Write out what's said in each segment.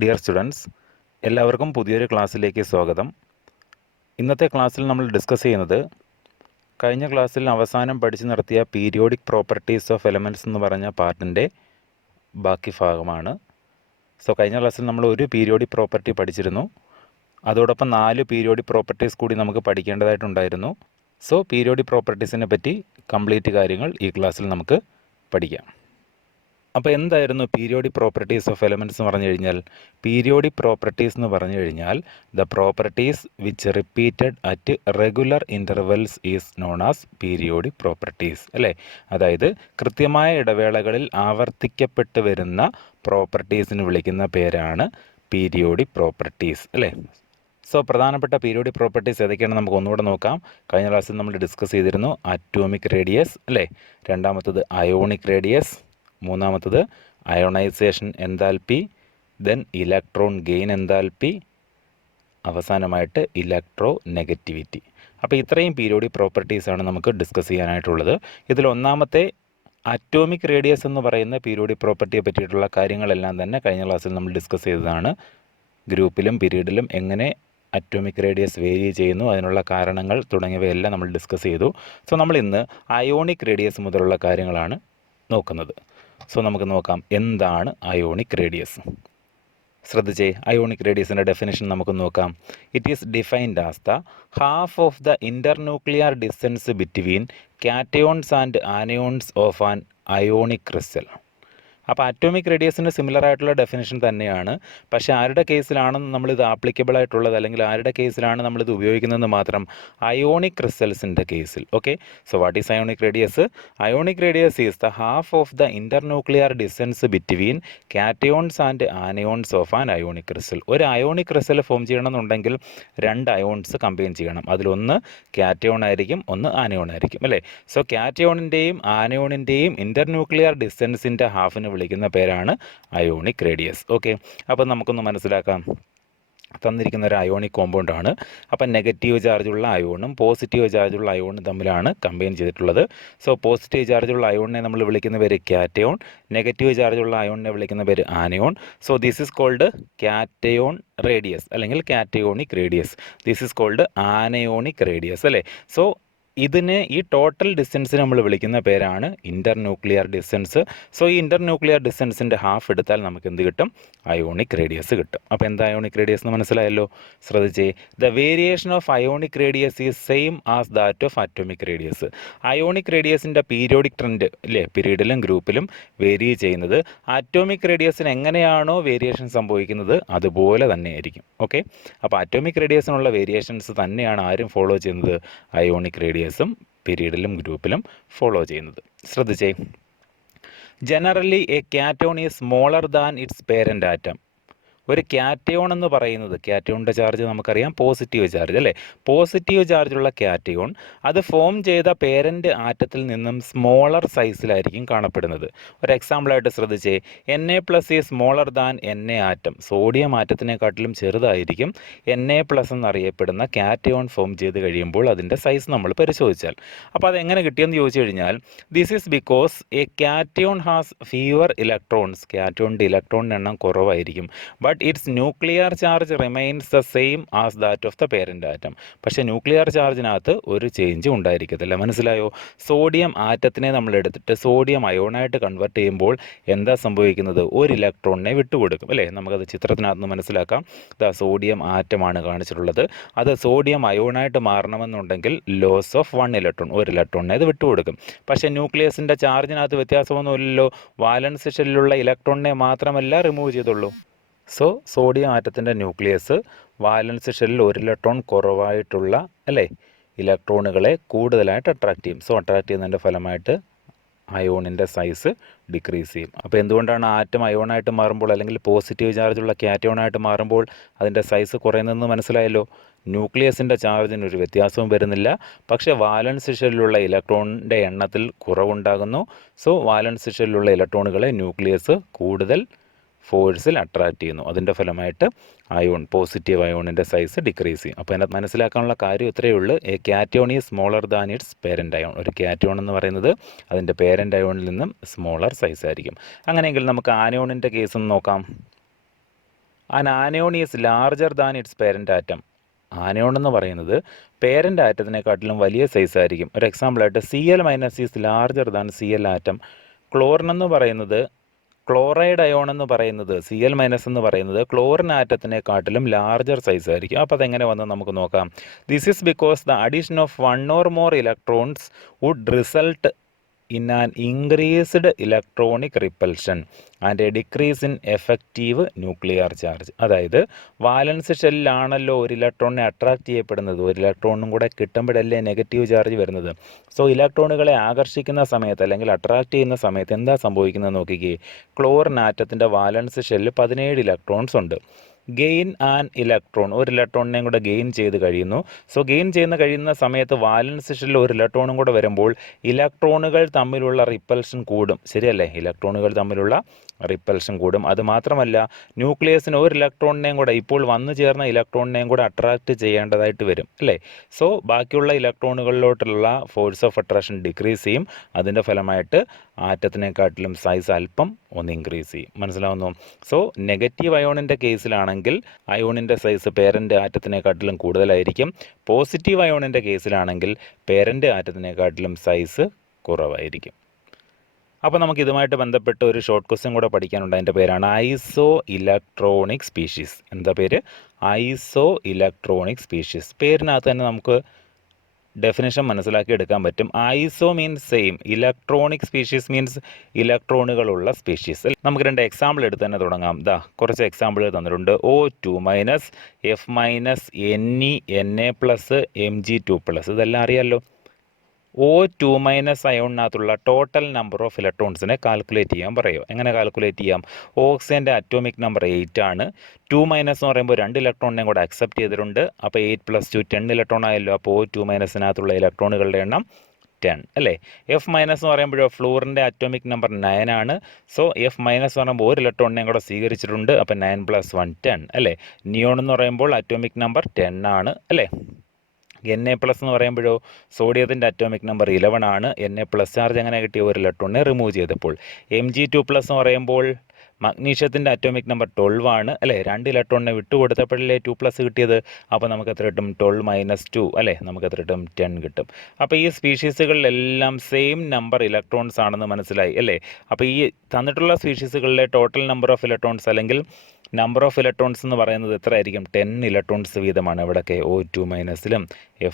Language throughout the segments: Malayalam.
ഡിയർ സ്റ്റുഡൻസ്, എല്ലാവർക്കും പുതിയൊരു ക്ലാസ്സിലേക്ക് സ്വാഗതം. ഇന്നത്തെ ക്ലാസ്സിൽ നമ്മൾ ഡിസ്കസ് ചെയ്യുന്നത് കഴിഞ്ഞ ക്ലാസ്സിൽ അവസാനം പഠിച്ചു നിർത്തിയ പീരിയോഡിക് പ്രോപ്പർട്ടീസ് ഓഫ് എലമെൻറ്റ്സ് എന്ന് പറഞ്ഞ പാർട്ടിൻ്റെ ബാക്കി ഭാഗമാണ്. കഴിഞ്ഞ ക്ലാസ്സിൽ നമ്മൾ ഒരു പീരിയോഡിക് പ്രോപ്പർട്ടി പഠിച്ചിരുന്നു. അതോടൊപ്പം 4 പീരിയോഡിക് പ്രോപ്പർട്ടീസ് കൂടി നമുക്ക് പഠിക്കേണ്ടതായിട്ടുണ്ടായിരുന്നു. പീരിയോഡിക് പ്രോപ്പർട്ടീസിനെ പറ്റി കംപ്ലീറ്റ് കാര്യങ്ങൾ ഈ ക്ലാസ്സിൽ നമുക്ക് പഠിക്കാം. അപ്പോൾ എന്തായിരുന്നു പീരിയോഡിക് പ്രോപ്പർട്ടീസ് ഓഫ് എലമെൻറ്റ്സ് എന്ന് പറഞ്ഞു കഴിഞ്ഞാൽ? പീരിയോഡിക് പ്രോപ്പർട്ടീസ് എന്ന് പറഞ്ഞു കഴിഞ്ഞാൽ the properties which repeated at regular intervals is known as periodic properties, അല്ലേ? അതായത് കൃത്യമായ ഇടവേളകളിൽ ആവർത്തിക്കപ്പെട്ട് വരുന്ന പ്രോപ്പർട്ടീസിന് വിളിക്കുന്ന പേരാണ് പീരിയോഡിക് പ്രോപ്പർട്ടീസ്, അല്ലേ? പ്രധാനപ്പെട്ട പീരിയോഡിക് പ്രോപ്പർട്ടീസ് ഏതൊക്കെയാണെന്ന് നമുക്ക് ഒന്നുകൂടെ നോക്കാം. കഴിഞ്ഞ ക്ലാസ്സിൽ നമ്മൾ ഡിസ്കസ് ചെയ്തിരുന്നു അറ്റോമിക് റേഡിയസ്, അല്ലേ? രണ്ടാമത്തത് അയോണിക് റേഡിയസ്, മൂന്നാമത്തത് ionisation enthalpy, then electron gain enthalpy, അവസാനമായിട്ട് ഇലക്ട്രോ നെഗറ്റിവിറ്റി. അപ്പോൾ ഇത്രയും പീരിയോഡിക് പ്രോപ്പർട്ടീസാണ് നമുക്ക് ഡിസ്കസ് ചെയ്യാനായിട്ടുള്ളത്. ഇതിൽ ഒന്നാമത്തെ അറ്റോമിക് റേഡിയസ് എന്ന് പറയുന്ന പീരിയോഡിക് പ്രോപ്പർട്ടിയെ പറ്റിയിട്ടുള്ള കാര്യങ്ങളെല്ലാം തന്നെ കഴിഞ്ഞ ക്ലാസ്സിൽ നമ്മൾ ഡിസ്കസ് ചെയ്തതാണ്. ഗ്രൂപ്പിലും പീരീഡിലും എങ്ങനെ അറ്റോമിക് റേഡിയസ് വേരി ചെയ്യുന്നു, അതിനുള്ള കാരണങ്ങൾ തുടങ്ങിയവയെല്ലാം നമ്മൾ ഡിസ്കസ് ചെയ്തു. നമ്മൾ ഇന്ന് അയോണിക് റേഡിയസ് മുതലുള്ള കാര്യങ്ങളാണ് നോക്കുന്നത്. നമുക്ക് നോക്കാം എന്താണ് അയോണിക് റേഡിയസ്. ശ്രദ്ധിച്ചേ, അയോണിക് റേഡിയസിൻ്റെ ഡെഫിനിഷൻ നമുക്ക് നോക്കാം. It is defined as the half of the internuclear distance between cations and anions of an ionic crystal. അപ്പോൾ അറ്റോമിക് റേഡിയസിന് സിമിലർ ആയിട്ടുള്ള ഡെഫിനിഷൻ തന്നെയാണ്. പക്ഷേ ആരുടെ കേസിലാണ് നമ്മളിത് ആപ്ലിക്കബിൾ ആയിട്ടുള്ളത്, അല്ലെങ്കിൽ ആരുടെ കേസിലാണ് നമ്മളിത് ഉപയോഗിക്കുന്നതെന്ന് മാത്രം, അയോണിക് ക്രിസ്റ്റൽസിൻ്റെ കേസിൽ. Okay, what is ionic radius? Ionic radius is the half of the internuclear distance between cations and anions of an ionic crystal. ഒരു അയോണിക് ക്രിസ്റ്റൽ ഫോം ചെയ്യണമെന്നുണ്ടെങ്കിൽ 2 അയോൺസ് കമ്പൈൻ ചെയ്യണം. അതിലൊന്ന് കാറ്റയോൺ ആയിരിക്കും, ഒന്ന് ആനയോൺ ആയിരിക്കും, അല്ലേ? കാറ്റയോണിൻ്റെയും ആനയോണിൻ്റെയും ഇൻ്റർന്യൂക്ലിയർ ഡിസ്റ്റൻസിൻ്റെ ഹാഫിന് വിളിക്കുന്ന പേരാണ് അയോണിക് റേഡിയസ്. ഓക്കെ, അപ്പോൾ നമുക്കൊന്ന് മനസ്സിലാക്കാം. തന്നിരിക്കുന്ന ഒരു അയോണിക് കോമ്പൗണ്ടാണ്. അപ്പം നെഗറ്റീവ് ചാർജുള്ള അയോണും പോസിറ്റീവ് ചാർജുള്ള അയോണും തമ്മിലാണ് കമ്പൈൻ ചെയ്തിട്ടുള്ളത്. പോസിറ്റീവ് ചാർജുള്ള അയോണിനെ നമ്മൾ വിളിക്കുന്ന പേര് കാറ്റയോൺ, നെഗറ്റീവ് ചാർജുള്ള അയോണിനെ വിളിക്കുന്ന പേര് anion. This is called cation radius അല്ലെങ്കിൽ cationic radius. This is called anionic radius, അല്ലേ? ഇതിന് ഈ ടോട്ടൽ ഡിസ്റ്റൻസിന് നമ്മൾ വിളിക്കുന്ന പേരാണ് ഇൻ്റർന്യൂക്ലിയർ ഡിസ്റ്റൻസ്. ഈ ഇൻ്റർന്യൂക്ലിയർ ഡിസ്റ്റൻസിൻ്റെ ഹാഫ് എടുത്താൽ നമുക്ക് എന്ത് കിട്ടും? അയോണിക് റേഡിയസ് കിട്ടും. അപ്പോൾ എന്താ അയോണിക് റേഡിയസ് എന്ന് മനസ്സിലായല്ലോ. ശ്രദ്ധിച്ചേ, the variation of ionic radius is same as that of atomic radius. Ionic റേഡിയസിൻ്റെ പീരിയോഡിക് ട്രെൻഡ്, അല്ലേ, പീരീഡിലും ഗ്രൂപ്പിലും വേരി ചെയ്യുന്നത് അറ്റോമിക് റേഡിയസിന് എങ്ങനെയാണോ വേരിയേഷൻ സംഭവിക്കുന്നത് അതുപോലെ തന്നെ ആയിരിക്കും. ഓക്കെ, അപ്പോൾ അറ്റോമിക് റേഡിയസിനുള്ള വേരിയേഷൻസ് തന്നെയാണ് ആരും ഫോളോ ചെയ്യുന്നത്? അയോണിക് റേഡിയസും പീരീഡിലും ഗ്രൂപ്പിലും ഫോളോ ചെയ്യുന്നത്. ശ്രദ്ധിച്ചേ, generally a cation is smaller than its parent atom. ഒരു കാറ്റയോൺ എന്ന് പറയുന്നത്, കാറ്റയോണിൻ്റെ ചാർജ് നമുക്കറിയാം പോസിറ്റീവ് ചാർജ്, അല്ലേ? പോസിറ്റീവ് ചാർജുള്ള കാറ്റയോൺ അത് ഫോം ചെയ്ത പേരൻ്റ് ആറ്റത്തിൽ നിന്നും സ്മോളർ സൈസിലായിരിക്കും കാണപ്പെടുന്നത്. ഒരു എക്സാമ്പിളായിട്ട് ശ്രദ്ധിച്ചേ, Na+ is smaller than Na atom. Sodium ആറ്റത്തിനെക്കാട്ടിലും ചെറുതായിരിക്കും Na+ എന്നറിയപ്പെടുന്ന കാറ്റയോൺ ഫോം ചെയ്ത് കഴിയുമ്പോൾ അതിൻ്റെ സൈസ് നമ്മൾ പരിശോധിച്ചാൽ. അപ്പോൾ അതെങ്ങനെ കിട്ടിയെന്ന് ചോദിച്ചു കഴിഞ്ഞാൽ, this is because a cation has fewer electrons. കാറ്റയോണിൻ്റെ ഇലക്ട്രോണിൻ്റെ എണ്ണം കുറവായിരിക്കും. But its nuclear charge remains the same as that of the parent atom. പക്ഷേ ന്യൂക്ലിയർ ചാർജിനകത്ത് ഒരു ചേഞ്ച് ഉണ്ടായിരിക്കത്തില്ല. മനസ്സിലായോ? സോഡിയം ആറ്റത്തിനെ നമ്മൾ എടുത്തിട്ട് സോഡിയം അയോണായിട്ട് കൺവേർട്ട് ചെയ്യുമ്പോൾ എന്താ സംഭവിക്കുന്നത്? ഒരു ഇലക്ട്രോണിനെ വിട്ടുകൊടുക്കും, അല്ലേ? നമുക്കത് ചിത്രത്തിനകത്ത് മനസ്സിലാക്കാം. സോഡിയം ആറ്റമാണ് കാണിച്ചിട്ടുള്ളത്. അത് സോഡിയം അയോണായിട്ട് മാറണമെന്നുണ്ടെങ്കിൽ ലോസ് ഓഫ് 1 ഇലക്ട്രോൺ, ഒരു ഇലക്ട്രോണിനെ അത് വിട്ടുകൊടുക്കും. പക്ഷേ ന്യൂക്ലിയസിൻ്റെ ചാർജിനകത്ത് വ്യത്യാസമൊന്നുമില്ലല്ലോ. വാലൻസ് ഷെല്ലിലുള്ള ഇലക്ട്രോണിനെ മാത്രമല്ല റിമൂവ് ചെയ്തുള്ളൂ. സോഡിയം ആറ്റത്തിൻ്റെ ന്യൂക്ലിയസ് വാലൻസ് ഷെല്ലിൽ 1 ഇലക്ട്രോൺ കുറവായിട്ടുള്ള, അല്ലേ, ഇലക്ട്രോണുകളെ കൂടുതലായിട്ട് അട്രാക്റ്റ് ചെയ്യും. അട്രാക്റ്റ് ചെയ്യുന്നതിൻ്റെ ഫലമായിട്ട് അയോണിൻ്റെ സൈസ് ഡിക്രീസ് ചെയ്യും. അപ്പോൾ എന്തുകൊണ്ടാണ് ആറ്റം അയോണായിട്ട് മാറുമ്പോൾ, അല്ലെങ്കിൽ പോസിറ്റീവ് ചാർജുള്ള കാറ്റയോണായിട്ട് മാറുമ്പോൾ അതിൻ്റെ സൈസ് കുറയുന്നതെന്ന് മനസ്സിലായല്ലോ. ന്യൂക്ലിയസിൻ്റെ ചാർജിന് ഒരു വ്യത്യാസവും വരുന്നില്ല, പക്ഷേ വാലൻസ് ഷെല്ലിലുള്ള ഇലക്ട്രോണിൻ്റെ എണ്ണത്തിൽ കുറവുണ്ടാകുന്നു. വാലൻസ് ഷെല്ലിലുള്ള ഇലക്ട്രോണുകളെ ന്യൂക്ലിയസ് കൂടുതൽ ഫോഴ്സിൽ അട്രാക്റ്റ് ചെയ്യുന്നു. അതിൻ്റെ ഫലമായിട്ട് അയോൺ, പോസിറ്റീവ് അയോണിൻ്റെ സൈസ് ഡിക്രീസ് ചെയ്യും. അപ്പോൾ അതിനകത്ത് മനസ്സിലാക്കാനുള്ള കാര്യം ഇത്രയേ ഉള്ളൂ. A cation is smaller than its parent ion. ഒരു കാറ്റയോൺ എന്ന് പറയുന്നത് അതിൻ്റെ പേരൻ്റ് അയോണിൽ നിന്നും സ്മോളർ സൈസ് ആയിരിക്കും. അങ്ങനെയെങ്കിൽ നമുക്ക് ആനയോണിൻ്റെ കേസ് ഒന്ന് നോക്കാം. An anion is larger than its parent atom. Anion എന്ന് പറയുന്നത് പേരൻ്റ് ആറ്റത്തിനെക്കാട്ടിലും വലിയ സൈസായിരിക്കും. ഒരു എക്സാമ്പിളായിട്ട് Cl- is larger than Cl atom. Chlorine എന്ന് പറയുന്നത്, ക്ലോറൈഡ് അയോൺ എന്ന് പറയുന്നത്, Cl- എന്ന് പറയുന്നത് ക്ലോറിൻ ആറ്റത്തിനെക്കാട്ടിലും ലാർജർ സൈസ് ആയിരിക്കും. അപ്പോൾ അതെങ്ങനെ വന്ന് നമുക്ക് നോക്കാം. This is because the addition of 1 or more electrons would result in an increased electronic repulsion and a decrease in effective nuclear charge. അതായത് വാലൻസ് ഷെല്ലിലാണല്ലോ ഒരു ഇലക്ട്രോണിനെ അട്രാക്റ്റ് ചെയ്യപ്പെടുന്നത്. ഒരു ഇലക്ട്രോണും കൂടെ കിട്ടുമ്പോഴല്ലേ നെഗറ്റീവ് ചാർജ് വരുന്നത്. സോ ഇലക്ട്രോണുകളെ ആകർഷിക്കുന്ന സമയത്ത് അല്ലെങ്കിൽ അട്രാക്റ്റ് ചെയ്യുന്ന സമയത്ത് എന്താ സംഭവിക്കുന്നത് നോക്കിക്കേ. ക്ലോറിൻ ആറ്റത്തിൻ്റെ വാലൻസ് ഷെല്ലിൽ 17 ഇലക്ട്രോൺസ് ഉണ്ട്. ഗെയിൻ ആൻ ഇലക്ട്രോൺ, ഒരു ഇലക്ട്രോണിനെയും കൂടെ ഗെയിൻ ചെയ്ത് കഴിയുന്നു. സോ ഗെയിൻ കഴിയുന്ന സമയത്ത് വാലൻസ് ഷെല്ലിൽ ഒരു ഇലക്ട്രോണും കൂടെ വരുമ്പോൾ ഇലക്ട്രോണുകൾ തമ്മിലുള്ള റിപ്പൽഷൻ കൂടും. ശരിയല്ലേ? ഇലക്ട്രോണുകൾ തമ്മിലുള്ള റിപ്പൽഷൻ കൂടും. അതുമാത്രമല്ല, ന്യൂക്ലിയസിന് ഒരു ഇലക്ട്രോണിനെയും കൂടെ, ഇപ്പോൾ വന്നു ചേർന്ന ഇലക്ട്രോണിനെയും കൂടെ അട്രാക്റ്റ് ചെയ്യേണ്ടതായിട്ട് വരും അല്ലേ? സോ ബാക്കിയുള്ള ഇലക്ട്രോണുകളിലോട്ടുള്ള ഫോഴ്സ് ഓഫ് അട്രാക്ഷൻ ഡിക്രീസ് ചെയ്യും. അതിൻ്റെ ഫലമായിട്ട് ആറ്റത്തിനെക്കാട്ടിലും സൈസ് അല്പം ഒന്ന് ഇൻക്രീസ് ചെയ്യും. മനസ്സിലാവുന്നു? സോ നെഗറ്റീവ് അയോണിൻ്റെ കേസിലാണെങ്കിൽ അയോണിൻ്റെ സൈസ് പേരൻ്റ് ആറ്റത്തിനെക്കാട്ടിലും കൂടുതലായിരിക്കും. പോസിറ്റീവ് അയോണിൻ്റെ കേസിലാണെങ്കിൽ പേരൻ്റ് ആറ്റത്തിനെക്കാട്ടിലും സൈസ് കുറവായിരിക്കും. അപ്പോൾ നമുക്ക് ഇതുമായിട്ട് ബന്ധപ്പെട്ട് ഒരു ഷോർട്ട് ക്വസ്റ്റ്യൻ കൂടെ പഠിക്കാനുണ്ട്. അതിൻ്റെ പേരാണ് ഐസോ ഇലക്ട്രോണിക് സ്പീഷീസ്. എന്താ പേര്? ഐസോ ഇലക്ട്രോണിക് സ്പീഷീസ്. പേരിനകത്ത് തന്നെ നമുക്ക് ഡെഫിനേഷൻ മനസ്സിലാക്കി എടുക്കാൻ പറ്റും. Iso means same, electronic species means ഇലക്ട്രോണുകളുള്ള സ്പീഷീസ്. നമുക്ക് 2 എക്സാമ്പിൾ എടുത്ത് തന്നെ തുടങ്ങാം. കുറച്ച് എക്സാമ്പിൾ തന്നിട്ടുണ്ട്. O2 - F - Ne Na+, Mg2+. ഇതെല്ലാം അറിയാമല്ലോ. O2 - അയോണിനകത്തുള്ള ടോട്ടൽ നമ്പർ ഓഫ് ഇലക്ട്രോൺസിനെ കാൽക്കുലേറ്റ് ചെയ്യാൻ പറയുമോ? എങ്ങനെ കാൽക്കുലേറ്റ് ചെയ്യാം? ഓക്സിജൻ്റെ അറ്റോമിക് നമ്പർ 8 ആണ്. 2- എന്ന് പറയുമ്പോൾ 2 ഇലക്ട്രോണിനെയും കൂടെ അക്സെപ്റ്റ് ചെയ്തിട്ടുണ്ട്. അപ്പോൾ 8 + 2 10 ഇലക്ട്രോൺ ആയല്ലോ. അപ്പോൾ O2- ഇലക്ട്രോണുകളുടെ എണ്ണം 10 അല്ലേ? F- എന്ന് പറയുമ്പോഴോ ഫ്ലൂറിൻ്റെ അറ്റോമിക് നമ്പർ 9 ആണ്. സോ F- എന്ന് പറയുമ്പോൾ ഒരു ഇലക്ട്രോണിനെയും കൂടെ സ്വീകരിച്ചിട്ടുണ്ട്. അപ്പോൾ 9 + 1 10 അല്ലേ? നിയോൺ എന്ന് പറയുമ്പോൾ അറ്റോമിക് നമ്പർ 10 ആണ് അല്ലേ? Na+ എന്ന് പറയുമ്പോഴോ സോഡിയത്തിൻ്റെ അറ്റോമിക് നമ്പർ 11 ആണ്. Na+ ചാർജ് എങ്ങനെ കിട്ടിയ? ഒരു ഇലക്ട്രോണിനെ റിമൂവ് ചെയ്തപ്പോൾ. Mg2+ എന്ന് പറയുമ്പോൾ മഗ്നീഷ്യത്തിൻ്റെ അറ്റോമിക് നമ്പർ 12 ആണ് അല്ലേ? 2 ഇലക്ട്രോണിനെ വിട്ടുകൊടുത്തപ്പോഴല്ലേ 2+ കിട്ടിയത്. അപ്പോൾ നമുക്ക് എത്ര കിട്ടും? 12 - 2 അല്ലേ? നമുക്ക് എത്ര കിട്ടും? 10 കിട്ടും. അപ്പോൾ ഈ സ്പീഷീസുകളിലെല്ലാം സെയിം നമ്പർ ഇലക്ട്രോൺസ് ആണെന്ന് മനസ്സിലായി അല്ലേ? അപ്പോൾ ഈ തന്നിട്ടുള്ള സ്പീഷീസുകളിലെ ടോട്ടൽ നമ്പർ ഓഫ് ഇലക്ട്രോൺസ് അല്ലെങ്കിൽ നമ്പർ ഓഫ് ഇലക്ട്രോൺസ് എന്ന് പറയുന്നത് എത്ര ആയിരിക്കും? 10 ഇലക്ട്രോൺസ് വീതമാണ്. എവിടെയൊക്കെ? O2-ലും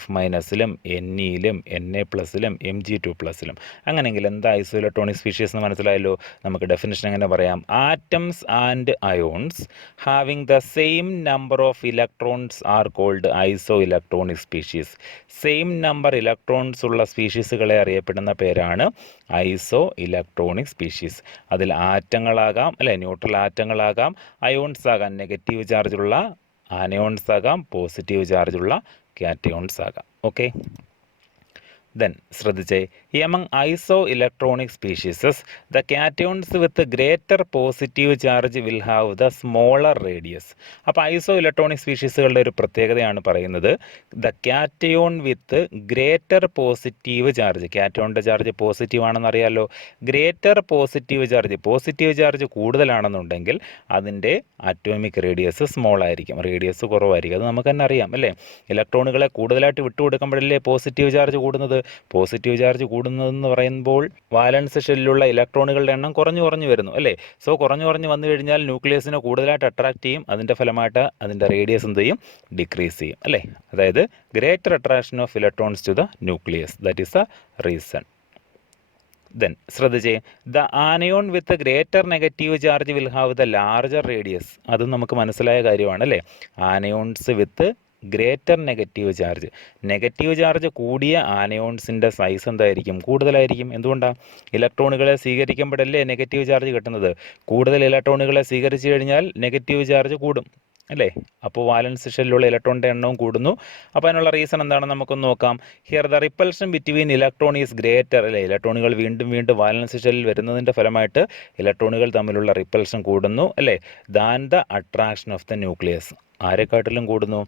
F-ലും Ne-ലും Na+ലും Mg2+ലും. അങ്ങനെയെങ്കിൽ എന്താ ഐസോ ഇലക്ട്രോണിക് സ്പീഷീസ് എന്ന് മനസ്സിലായല്ലോ. നമുക്ക് ഡെഫിനിഷൻ എങ്ങനെ പറയാം? Atoms and ions having the same number of electrons are called iso electronic species. Same number electrons ഉള്ള സ്പീഷീസുകളെ അറിയപ്പെടുന്ന പേരാണ് ഐസോ ഇലക്ട്രോണിക് സ്പീഷീസ്. അതിൽ ആറ്റങ്ങളാകാം അല്ലെ, ന്യൂട്രൽ ആറ്റങ്ങളാകാം, അയോൺസ് ആകാം, നെഗറ്റീവ് ചാർജുള്ള ആനയോൺസ് ആകാം, പോസിറ്റീവ് ചാർജുള്ള കാറ്റയോൺസ് ആകാം. ഓക്കെ, ദെൻ ശ്രദ്ധിച്ചേ. Among iso electronic species the cations with greater positive charge will have the smaller radius. അപ്പോൾ ഐസോ ഇലക്ട്രോണിക് സ്പീഷീസുകളുടെ ഒരു പ്രത്യേകതയാണ് പറയുന്നത്. The cation with greater positive charge. കാറ്റയോണിൻ്റെ ചാർജ് പോസിറ്റീവ് ആണെന്ന് അറിയാമല്ലോ. ഗ്രേറ്റർ പോസിറ്റീവ് ചാർജ് കൂടുതലാണെന്നുണ്ടെങ്കിൽ അതിൻ്റെ അറ്റോമിക് റേഡിയസ് സ്മോൾ ആയിരിക്കും, റേഡിയസ് കുറവായിരിക്കും. അത് നമുക്ക് തന്നെ അറിയാം അല്ലേ? ഇലക്ട്രോണുകളെ കൂടുതലായിട്ട് വിട്ടുകൊടുക്കുമ്പോഴല്ലേ പോസിറ്റീവ് ചാർജ് കൂടുന്നത്. പോസിറ്റീവ് ചാർജ് കൂടുന്നതെന്ന് പറയുമ്പോൾ വാലൻസ് ഷെല്ലിലുള്ള ഇലക്ട്രോണുകളുടെ എണ്ണം കുറഞ്ഞു വരുന്നു അല്ലേ? സോ കുറഞ്ഞു വന്നു കഴിഞ്ഞാൽ ന്യൂക്ലിയസിനെ കൂടുതലായിട്ട് അട്രാക്ട് ചെയ്യും. അതിൻ്റെ ഫലമായിട്ട് അതിൻ്റെ റേഡിയസ് എന്ത് ചെയ്യും? ഡിക്രീസ് ചെയ്യും അല്ലേ? അതായത് greater attraction of electrons to the nucleus, that is the reason. Then ശ്രദ്ധിച്ചേ. The anion with greater negative charge will have the larger radius. അതും നമുക്ക് മനസ്സിലായ കാര്യമാണ് അല്ലേ? Anions with greater negative charge കൂടിയ ആനയോൺസിൻ്റെ സൈസ് എന്തായിരിക്കും? കൂടുതലായിരിക്കും. എന്തുകൊണ്ടാണ്? ഇലക്ട്രോണുകളെ സ്വീകരിക്കുമ്പോഴല്ലേ നെഗറ്റീവ് ചാർജ് കിട്ടുന്നത്. കൂടുതൽ ഇലക്ട്രോണുകളെ സ്വീകരിച്ചു കഴിഞ്ഞാൽ നെഗറ്റീവ് ചാർജ് കൂടും അല്ലേ? അപ്പോൾ വാലൻസ് ഷെല്ലിലുള്ള ഇലക്ട്രോണിൻ്റെ എണ്ണവും കൂടുന്നു. അപ്പോൾ അതിനുള്ള റീസൺ എന്താണെന്ന് നമുക്കൊന്ന് നോക്കാം. Here the repulsion between electron is greater അല്ലേ? ഇലക്ട്രോണുകൾ വീണ്ടും വാലൻസ് ഷെല്ലിൽ വരുന്നതിൻ്റെ ഫലമായിട്ട് ഇലക്ട്രോണുകൾ തമ്മിലുള്ള റിപ്പൽഷൻ കൂടുന്നു അല്ലേ? Than the attraction of the nucleus. ആരെക്കാട്ടിലും കൂടുന്നു?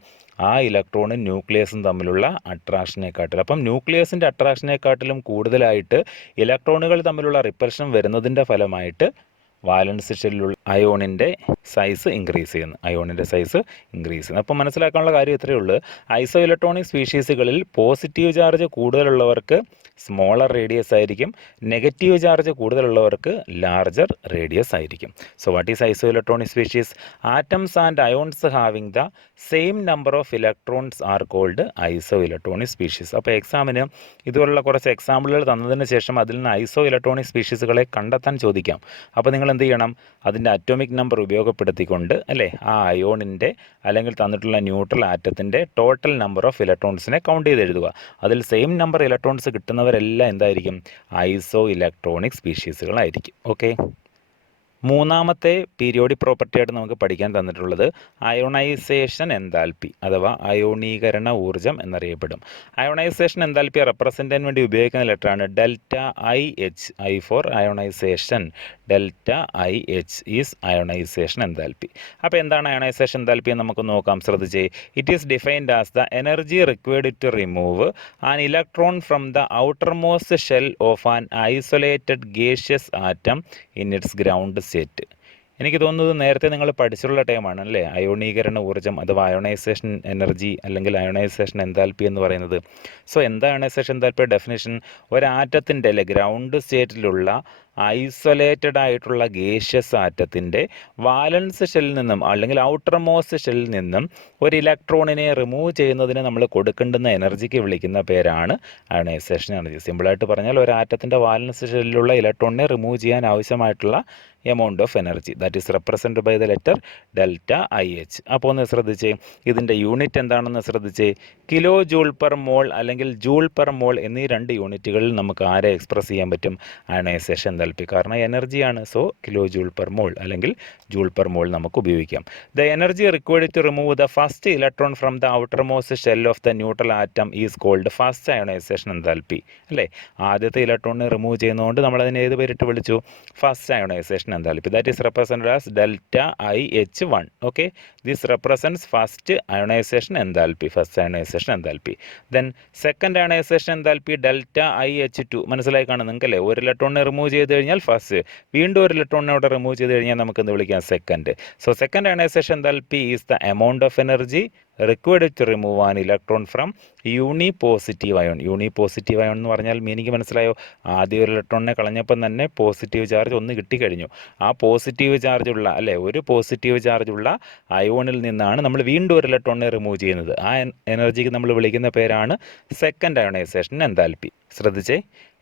ആ ഇലക്ട്രോണും ന്യൂക്ലിയസും തമ്മിലുള്ള അട്രാക്ഷനെക്കാട്ടിലും. അപ്പം ന്യൂക്ലിയസിൻ്റെ അട്രാക്ഷനെക്കാട്ടിലും കൂടുതലായിട്ട് ഇലക്ട്രോണുകൾ തമ്മിലുള്ള റിപ്പൽഷൻ വരുന്നതിൻ്റെ ഫലമായിട്ട് വാലൻസ് ഷെല്ലിലുള്ള അയോണിൻ്റെ സൈസ് ഇൻക്രീസ് ചെയ്യുന്നു. അപ്പോൾ മനസ്സിലാക്കാനുള്ള കാര്യം ഇത്രയേ ഉള്ളൂ. ഐസോ ഇലക്ട്രോണിക് സ്പീഷീസുകളിൽ പോസിറ്റീവ് ചാർജ് കൂടുതലുള്ളവർക്ക് സ്മോളർ റേഡിയസ് ആയിരിക്കും, നെഗറ്റീവ് ചാർജ് കൂടുതലുള്ളവർക്ക് ലാർജർ റേഡിയസ് ആയിരിക്കും. So what is iso electronic species? Atoms and ions having the same number of electrons are called iso electronic species. അപ്പോൾ എക്സാമിന് ഇതുപോലുള്ള കുറച്ച് എക്സാമ്പിളുകൾ തന്നതിന് ശേഷം അതിൽ നിന്ന് ഐസോ ഇലക്ട്രോണിക് സ്പീഷീസുകളെ കണ്ടെത്താൻ ചോദിക്കാം. അപ്പോൾ നിങ്ങൾ എന്ത് ചെയ്യണം? അതിൻ്റെ അറ്റോമിക് നമ്പർ ഉപയോഗപ്പെടുത്തിക്കൊണ്ട് അല്ലേ ആ അയോണിൻ്റെ അല്ലെങ്കിൽ തന്നിട്ടുള്ള ന്യൂട്രൽ ആറ്റത്തിൻ്റെ ടോട്ടൽ നമ്പർ ഓഫ് ഇലക്ട്രോൺസിനെ കൗണ്ട് ചെയ്ത് എഴുതുക. അതിൽ സെയിം നമ്പർ ഇലക്ട്രോൺസ് കിട്ടുന്നവരെല്ലാം എന്തായിരിക്കും? ഐസോ ഇലക്ട്രോണിക് സ്പീഷീസുകളായിരിക്കും. ഓക്കെ. മൂന്നാമത്തെ പീരിയോഡിക് പ്രോപ്പർട്ടി ആയിട്ട് നമുക്ക് പഠിക്കാൻ തന്നിട്ടുള്ളത് അയോണൈസേഷൻ എൻതാൽപ്പി അഥവാ അയോണീകരണ ഊർജ്ജം എന്നറിയപ്പെടും. അയോണൈസേഷൻ എൻതാൽപ്പി റെപ്രസെൻ്റ് ചെയ്യാൻ വേണ്ടി ഉപയോഗിക്കുന്ന ലെറ്ററാണ് delta I H. I for ionisation. Delta I H is ionisation enthalpy. അപ്പോൾ എന്താണ് അയോണൈസേഷൻ എൻതാൽപ്പി എന്ന് നമുക്ക് നോക്കാം. ശ്രദ്ധിച്ചേ. It is defined as the energy required to remove an electron from the outermost shell of an isolated gaseous atom in its ground state. എനിക്ക് തോന്നുന്നത് നേരത്തെ നിങ്ങൾ പഠിച്ചിട്ടുള്ള ടൈമാണ് അല്ലേ അയോണീകരണ ഊർജ്ജം അഥവാ അയോണൈസേഷൻ എനർജി അല്ലെങ്കിൽ അയോണൈസേഷൻ എൻതാൽപ്പി എന്ന് പറയുന്നത്. സോ എന്താ അയോണൈസേഷൻ എൻതാൽപ്പി ഡെഫിനേഷൻ? ഒരാറ്റത്തിൻ്റെ അല്ലെ ഗ്രൗണ്ട് സ്റ്റേറ്റിലുള്ള ഐസൊലേറ്റഡ് ആയിട്ടുള്ള ഗേഷ്യസ് ആറ്റത്തിൻ്റെ വാലൻസ് ഷെല്ലിൽ നിന്നും അല്ലെങ്കിൽ ഔട്ടർ മോസ്റ്റ് ഷെല്ലിൽ നിന്നും ഒരു ഇലക്ട്രോണിനെ റിമൂവ് ചെയ്യുന്നതിന് നമ്മൾ കൊടുക്കേണ്ടുന്ന എനർജിക്ക് വിളിക്കുന്ന പേരാണ് അയോണൈസേഷൻ എനർജി. സിമ്പിളായിട്ട് പറഞ്ഞാൽ ഒരു ആറ്റത്തിൻ്റെ വാലൻസ് ഷെല്ലിലുള്ള ഇലക്ട്രോണിനെ റിമൂവ് ചെയ്യാൻ ആവശ്യമായിട്ടുള്ള amount of energy that is represented by the letter delta I H. അപ്പോൾ ഒന്ന് ശ്രദ്ധിച്ചേ, ഇതിൻ്റെ യൂണിറ്റ് എന്താണെന്ന് ശ്രദ്ധിച്ചേ. കിലോ ജൂൾ പെർ മോൾ അല്ലെങ്കിൽ ജൂൾ പെർ മോൾ എന്നീ രണ്ട് യൂണിറ്റുകളിൽ നമുക്ക് ആരെ എക്സ്പ്രസ് ചെയ്യാൻ പറ്റും? Ionization enthalpy. കാരണം എനർജിയാണ്. So kilo joule per mole അല്ലെങ്കിൽ ജൂൾ പെർ മോൾ നമുക്ക് ഉപയോഗിക്കാം. The energy required to remove the first electron from the outermost shell of the neutral atom is called first ionisation enthalpy അല്ലേ. ആദ്യത്തെ ഇലക്ട്രോണിനെ റിമൂവ് ചെയ്യുന്നതുകൊണ്ട് നമ്മളതിനെ ഏത് പേരിട്ട് വിളിച്ചു? First ionisation enthalpy. That is represented as delta I H 1. Okay. This represents first ionisation enthalpy. First ionisation enthalpy. Then second ionisation enthalpy delta I H 2. മനസ്സിലായി കാണും നിങ്ങൾക്കല്ലേ? ഒരു ഇലക്ട്രോണിനെ റിമൂവ് ചെയ്ത് കഴിഞ്ഞാൽ ഫസ്റ്റ്, വീണ്ടും ഒരു ഇലക്ട്രോണിനെ അവിടെ റിമൂവ് ചെയ്ത് കഴിഞ്ഞാൽ നമുക്ക് എന്ത് വിളിക്കാം? Second. So second ionisation enthalpy is the amount of energy required to remove an electron from unipositive ion. Unipositive ion എന്ന് പറഞ്ഞാൽ മീനിങ് മനസ്സിലായോ? ആദ്യം ഒരു ഇലക്ട്രോണിനെ കളഞ്ഞപ്പം തന്നെ പോസിറ്റീവ് ചാർജ് ഒന്ന് കിട്ടിക്കഴിഞ്ഞു. ആ പോസിറ്റീവ് ചാർജുള്ള അല്ലേ ഒരു പോസിറ്റീവ് ചാർജുള്ള അയോണിൽ നിന്നാണ് നമ്മൾ വീണ്ടും ഒരു ഇലക്ട്രോണിനെ റിമൂവ് ചെയ്യുന്നത്. ആ എനർജിക്ക് നമ്മൾ വിളിക്കുന്ന പേരാണ് സെക്കൻഡ് അയോണൈസേഷൻ എൻതാൽപ്പി. ശ്രദ്ധിച്ചേ.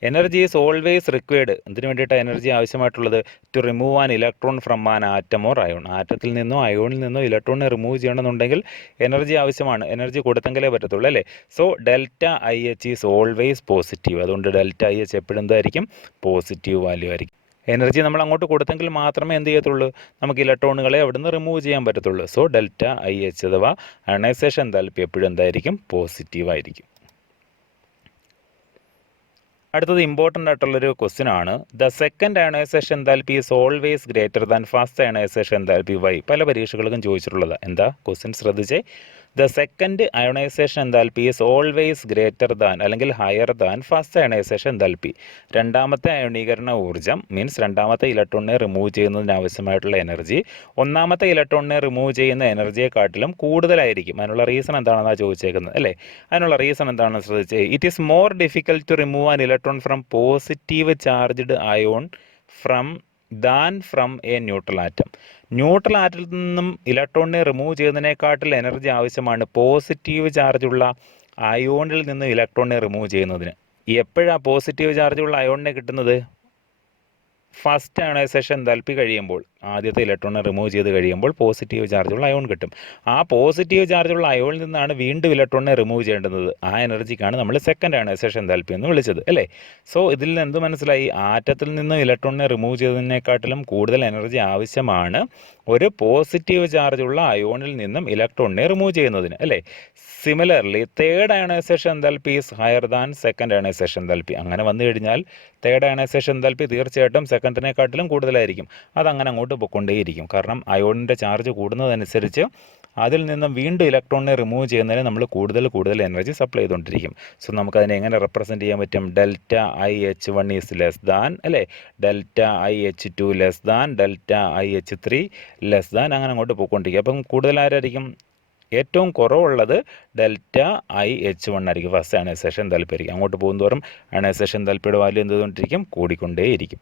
Energy is always required. എന്തിനു വേണ്ടിയിട്ടാണ് എനർജി ആവശ്യമായിട്ടുള്ളത്? To remove an electron from an atom or ion. ആറ്റത്തിൽ നിന്നോ അയോണിൽ നിന്നോ ഇലക്ട്രോണിനെ റിമൂവ് ചെയ്യണമെന്നുണ്ടെങ്കിൽ എനർജി ആവശ്യമാണ്. എനർജി കൊടുത്തെങ്കിലേ പറ്റത്തുള്ളൂ അല്ലേ. So delta I H is always positive. അതുകൊണ്ട് ഡെൽറ്റ ഐ എച്ച് എപ്പോഴും എന്തായിരിക്കും? പോസിറ്റീവ് വാല്യൂ ആയിരിക്കും. എനർജി നമ്മൾ അങ്ങോട്ട് കൊടുത്തെങ്കിൽ മാത്രമേ എന്ത് ചെയ്യത്തുള്ളൂ? നമുക്ക് ഇലക്ട്രോണുകളെ അവിടെ നിന്ന് റിമൂവ് ചെയ്യാൻ പറ്റത്തുള്ളൂ. സോ ഡെൽറ്റ ഐ എച്ച് അഥവാ അയോണൈസേഷൻ എൻതാൽപ്പി എപ്പോഴും എന്തായിരിക്കും? പോസിറ്റീവ് ആയിരിക്കും. അടുത്തത് ഇമ്പോർട്ടൻ്റ് ആയിട്ടുള്ളൊരു ക്വസ്റ്റ്യൻ ആണ്. The second ionisation enthalpy is always greater than first ionisation enthalpy. Why? പല പരീക്ഷകൾക്കും ചോദിച്ചിട്ടുള്ളത്. എന്താ ക്വസ്റ്റ്യൻ ശ്രദ്ധിച്ചേ. The second ionisation enthalpy is always greater than അല്ലെങ്കിൽ higher than first ionisation enthalpy. രണ്ടാമത്തെ അയോണീകരണ ഊർജ്ജം മീൻസ് രണ്ടാമത്തെ ഇലക്ട്രോണിനെ റിമൂവ് ചെയ്യുന്നതിന് ആവശ്യമായിട്ടുള്ള എനർജി ഒന്നാമത്തെ ഇലക്ട്രോണിനെ റിമൂവ് ചെയ്യുന്ന എനർജിയെക്കാട്ടിലും കൂടുതലായിരിക്കും. അതിനുള്ള റീസൺ എന്താണെന്നാണ് ചോദിച്ചേക്കുന്നത് അല്ലേ. അതിനുള്ള റീസൺ എന്താണെന്ന് ശ്രദ്ധിച്ചേ. It is more difficult to remove an electron from positive charged ion from a neutral atom. Neutral ആറ്റത്തിൽ നിന്നും ഇലക്ട്രോണിനെ റിമൂവ് ചെയ്യുന്നതിനെക്കാട്ടിൽ എനർജി ആവശ്യമാണ് പോസിറ്റീവ് ചാർജുള്ള അയോണിൽ നിന്ന് ഇലക്ട്രോണിനെ റിമൂവ് ചെയ്യുന്നതിന്. എപ്പോഴാണ് പോസിറ്റീവ് ചാർജുള്ള അയോണിനെ കിട്ടുന്നത്? ഫസ്റ്റ് അയോണൈസേഷൻ എൻതാൽപ്പി കഴിയുമ്പോൾ, ആദ്യത്തെ ഇലക്ട്രോണിനെ റിമൂവ് ചെയ്ത് കഴിയുമ്പോൾ പോസിറ്റീവ് ചാർജുള്ള അയോൺ കിട്ടും. ആ പോസിറ്റീവ് ചാർജുള്ള അയോണിൽ നിന്നാണ് വീണ്ടും ഇലക്ട്രോണിനെ റിമൂവ് ചെയ്യേണ്ടത്. ആ എനർജിക്കാണ് നമ്മൾ സെക്കൻഡ് അയോണൈസേഷൻ എൻതാൽപ്പി എന്ന് വിളിച്ചത് അല്ലേ. സോ ഇതിൽ നിന്ന് എന്ത് മനസ്സിലായി? ആറ്റത്തിൽ നിന്ന് ഇലക്ട്രോണിനെ റിമൂവ് ചെയ്തതിനേക്കാട്ടിലും കൂടുതൽ എനർജി ആവശ്യമാണ് ഒരു പോസിറ്റീവ് ചാർജുള്ള അയോണിൽ നിന്നും ഇലക്ട്രോണിനെ റിമൂവ് ചെയ്യുന്നതിന് അല്ലേ. Similarly third ionisation enthalpy is higher than second ionisation enthalpy. അങ്ങനെ വന്നു കഴിഞ്ഞാൽ തേർഡ് അയോണൈസേഷൻ എൻതാൽപ്പി തീർച്ചയായിട്ടും സെക്കൻഡിനെക്കാട്ടിലും കൂടുതലായിരിക്കും. അതങ്ങനെ അങ്ങോട്ട് പോയിക്കൊണ്ടേയിരിക്കും. കാരണം അയോണിൻ്റെ ചാർജ് കൂടുന്നതനുസരിച്ച് അതിൽ നിന്നും വീണ്ടും ഇലക്ട്രോണിനെ റിമൂവ് ചെയ്യുന്നതിന് നമ്മൾ കൂടുതൽ എനർജി സപ്ലൈ ചെയ്തുകൊണ്ടിരിക്കും. സോ നമുക്കതിനെ എങ്ങനെ റെപ്രസെൻറ്റ് ചെയ്യാൻ പറ്റും? Delta I H 1 is less than, അല്ലേ, delta I H 2 less than, delta I H 3 less than, അങ്ങനെ അങ്ങോട്ട് പോയിക്കൊണ്ടിരിക്കും. അപ്പം കൂടുതൽ ആരായിരിക്കും? ഏറ്റവും കുറവുള്ളത് ഡെൽറ്റ ഐ എച്ച് 1 ആയിരിക്കും. ഫസ്റ്റ് അയണൈസേഷൻ എന്തൽപ്പി ആയിരിക്കും. അങ്ങോട്ട് പോകുന്തോറും അയണൈസേഷൻ എന്തൽപ്പിയുടെ വാല്യൂ എന്തുകൊണ്ടിരിക്കും? കൂടിക്കൊണ്ടേയിരിക്കും.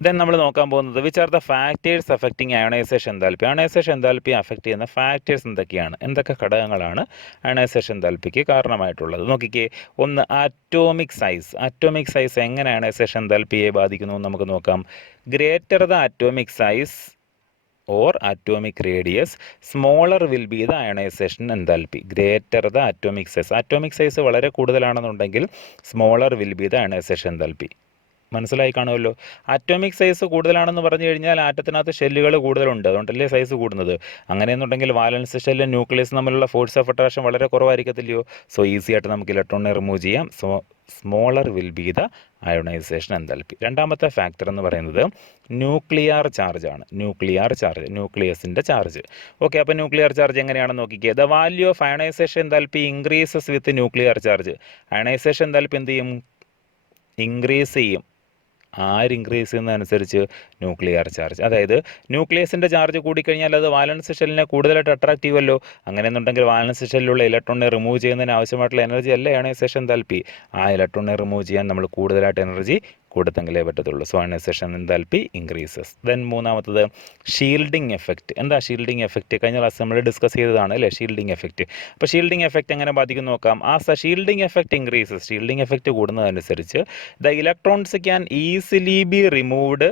ദെൻ നമ്മൾ നോക്കാൻ പോകുന്നത് which are the factors affecting ionisation enthalpy. Ionisation enthalpy affect ചെയ്യുന്ന ഫാക്ടേഴ്സ് എന്തൊക്കെയാണ്, എന്തൊക്കെ ഘടകങ്ങളാണ് അയണൈസേഷൻ എന്തൽപ്പിക്ക് കാരണമായിട്ടുള്ളത്? നോക്കിക്കേ, ഒന്ന് ആറ്റോമിക് സൈസ്. ആറ്റോമിക് സൈസ് എങ്ങനെ അയണൈസേഷൻ എന്തൽപ്പിയെ ബാധിക്കുന്നു എന്ന് നമുക്ക് നോക്കാം. Greater the atomic size or atomic radius, smaller will be the ionization enthalpy. Greater the atomic size. Atomic size വളരെ കൂടുതലാണെന്നുണ്ടെങ്കിൽ smaller will be the ionization enthalpy. മനസ്സിലായി കാണുമല്ലോ. ആറ്റോമിക് സൈസ് കൂടുതലാണെന്ന് പറഞ്ഞു കഴിഞ്ഞാൽ ആറ്റത്തിനകത്ത് ഷെല്ലുകൾ കൂടുതലുണ്ട്, അതുകൊണ്ടല്ലേ സൈസ് കൂടുന്നത്. അങ്ങനെയെന്നുണ്ടെങ്കിൽ വാലൻസ് ഷെല്ലും ന്യൂക്ലിയസ് തമ്മിലുള്ള ഫോഴ്സ് ഓഫ് അട്രാക്ഷൻ വളരെ കുറവായിരിക്കത്തില്ലയോ. സോ ഈസി ആയിട്ട് നമുക്ക് ഇലക്ട്രോണിനെ റിമൂവ് ചെയ്യാം. So smaller will be the ionisation enthalpy. രണ്ടാമത്തെ ഫാക്ടർ എന്ന് പറയുന്നത് ന്യൂക്ലിയർ ചാർജ് ആണ്. ന്യൂക്ലിയർ ചാർജ്, ന്യൂക്ലിയസിൻ്റെ ചാർജ്. ഓക്കെ, അപ്പോൾ ന്യൂക്ലിയർ ചാർജ് എങ്ങനെയാണെന്ന് നോക്കിക്കുക. The value of ionisation enthalpy increases with nuclear charge. Ionisation enthalpy എന്ത് ചെയ്യും? ഇൻക്രീസ് ചെയ്യും. ആര് ഇൻക്രീസ് ചെയ്യുന്നതനുസരിച്ച്? Nuclear charge. അതായത് ന്യൂക്ലിയസിൻ്റെ ചാർജ് കൂടിക്കഴിഞ്ഞാൽ അത് വാലൻസ് ഷെല്ലിനെ കൂടുതലായിട്ട് അട്രാക്ട് ചെയ്യുമല്ലോ. അങ്ങനെയെന്നുണ്ടെങ്കിൽ വാലൻസ് ഷെല്ലിലുള്ള ഇലക്ട്രോണിനെ റിമൂവ് ചെയ്യുന്നതിന് ആവശ്യമായിട്ടുള്ള എനർജി അല്ലേ അയണൈസേഷൻ എന്തൽപ്പി. ആ ഇലക്ട്രോണിനെ റിമൂവ് ചെയ്യാൻ നമ്മൾ കൂടുതലായിട്ട് എനർജി കൊടുത്തെങ്കിലേ പറ്റത്തുള്ളൂ. So ionisation enthalpy increases. Then മൂന്നാമത്തത് ഷീൽഡിംഗ് എഫക്റ്റ്. എന്താ ഷീൽഡിംഗ് എഫക്റ്റ്? കഴിഞ്ഞ ക്ലാസ് നമ്മൾ ഡിസ്കസ് ചെയ്തതാണ് അല്ലേ, ഷീൽഡിംഗ് എഫക്റ്റ്. അപ്പോൾ ഷീൽഡിംഗ് എഫക്റ്റ് എങ്ങനെ ബാധിക്കും നോക്കാം. As a shielding effect increases, shielding effect കൂടുന്നതനുസരിച്ച് the electrons can easily be removed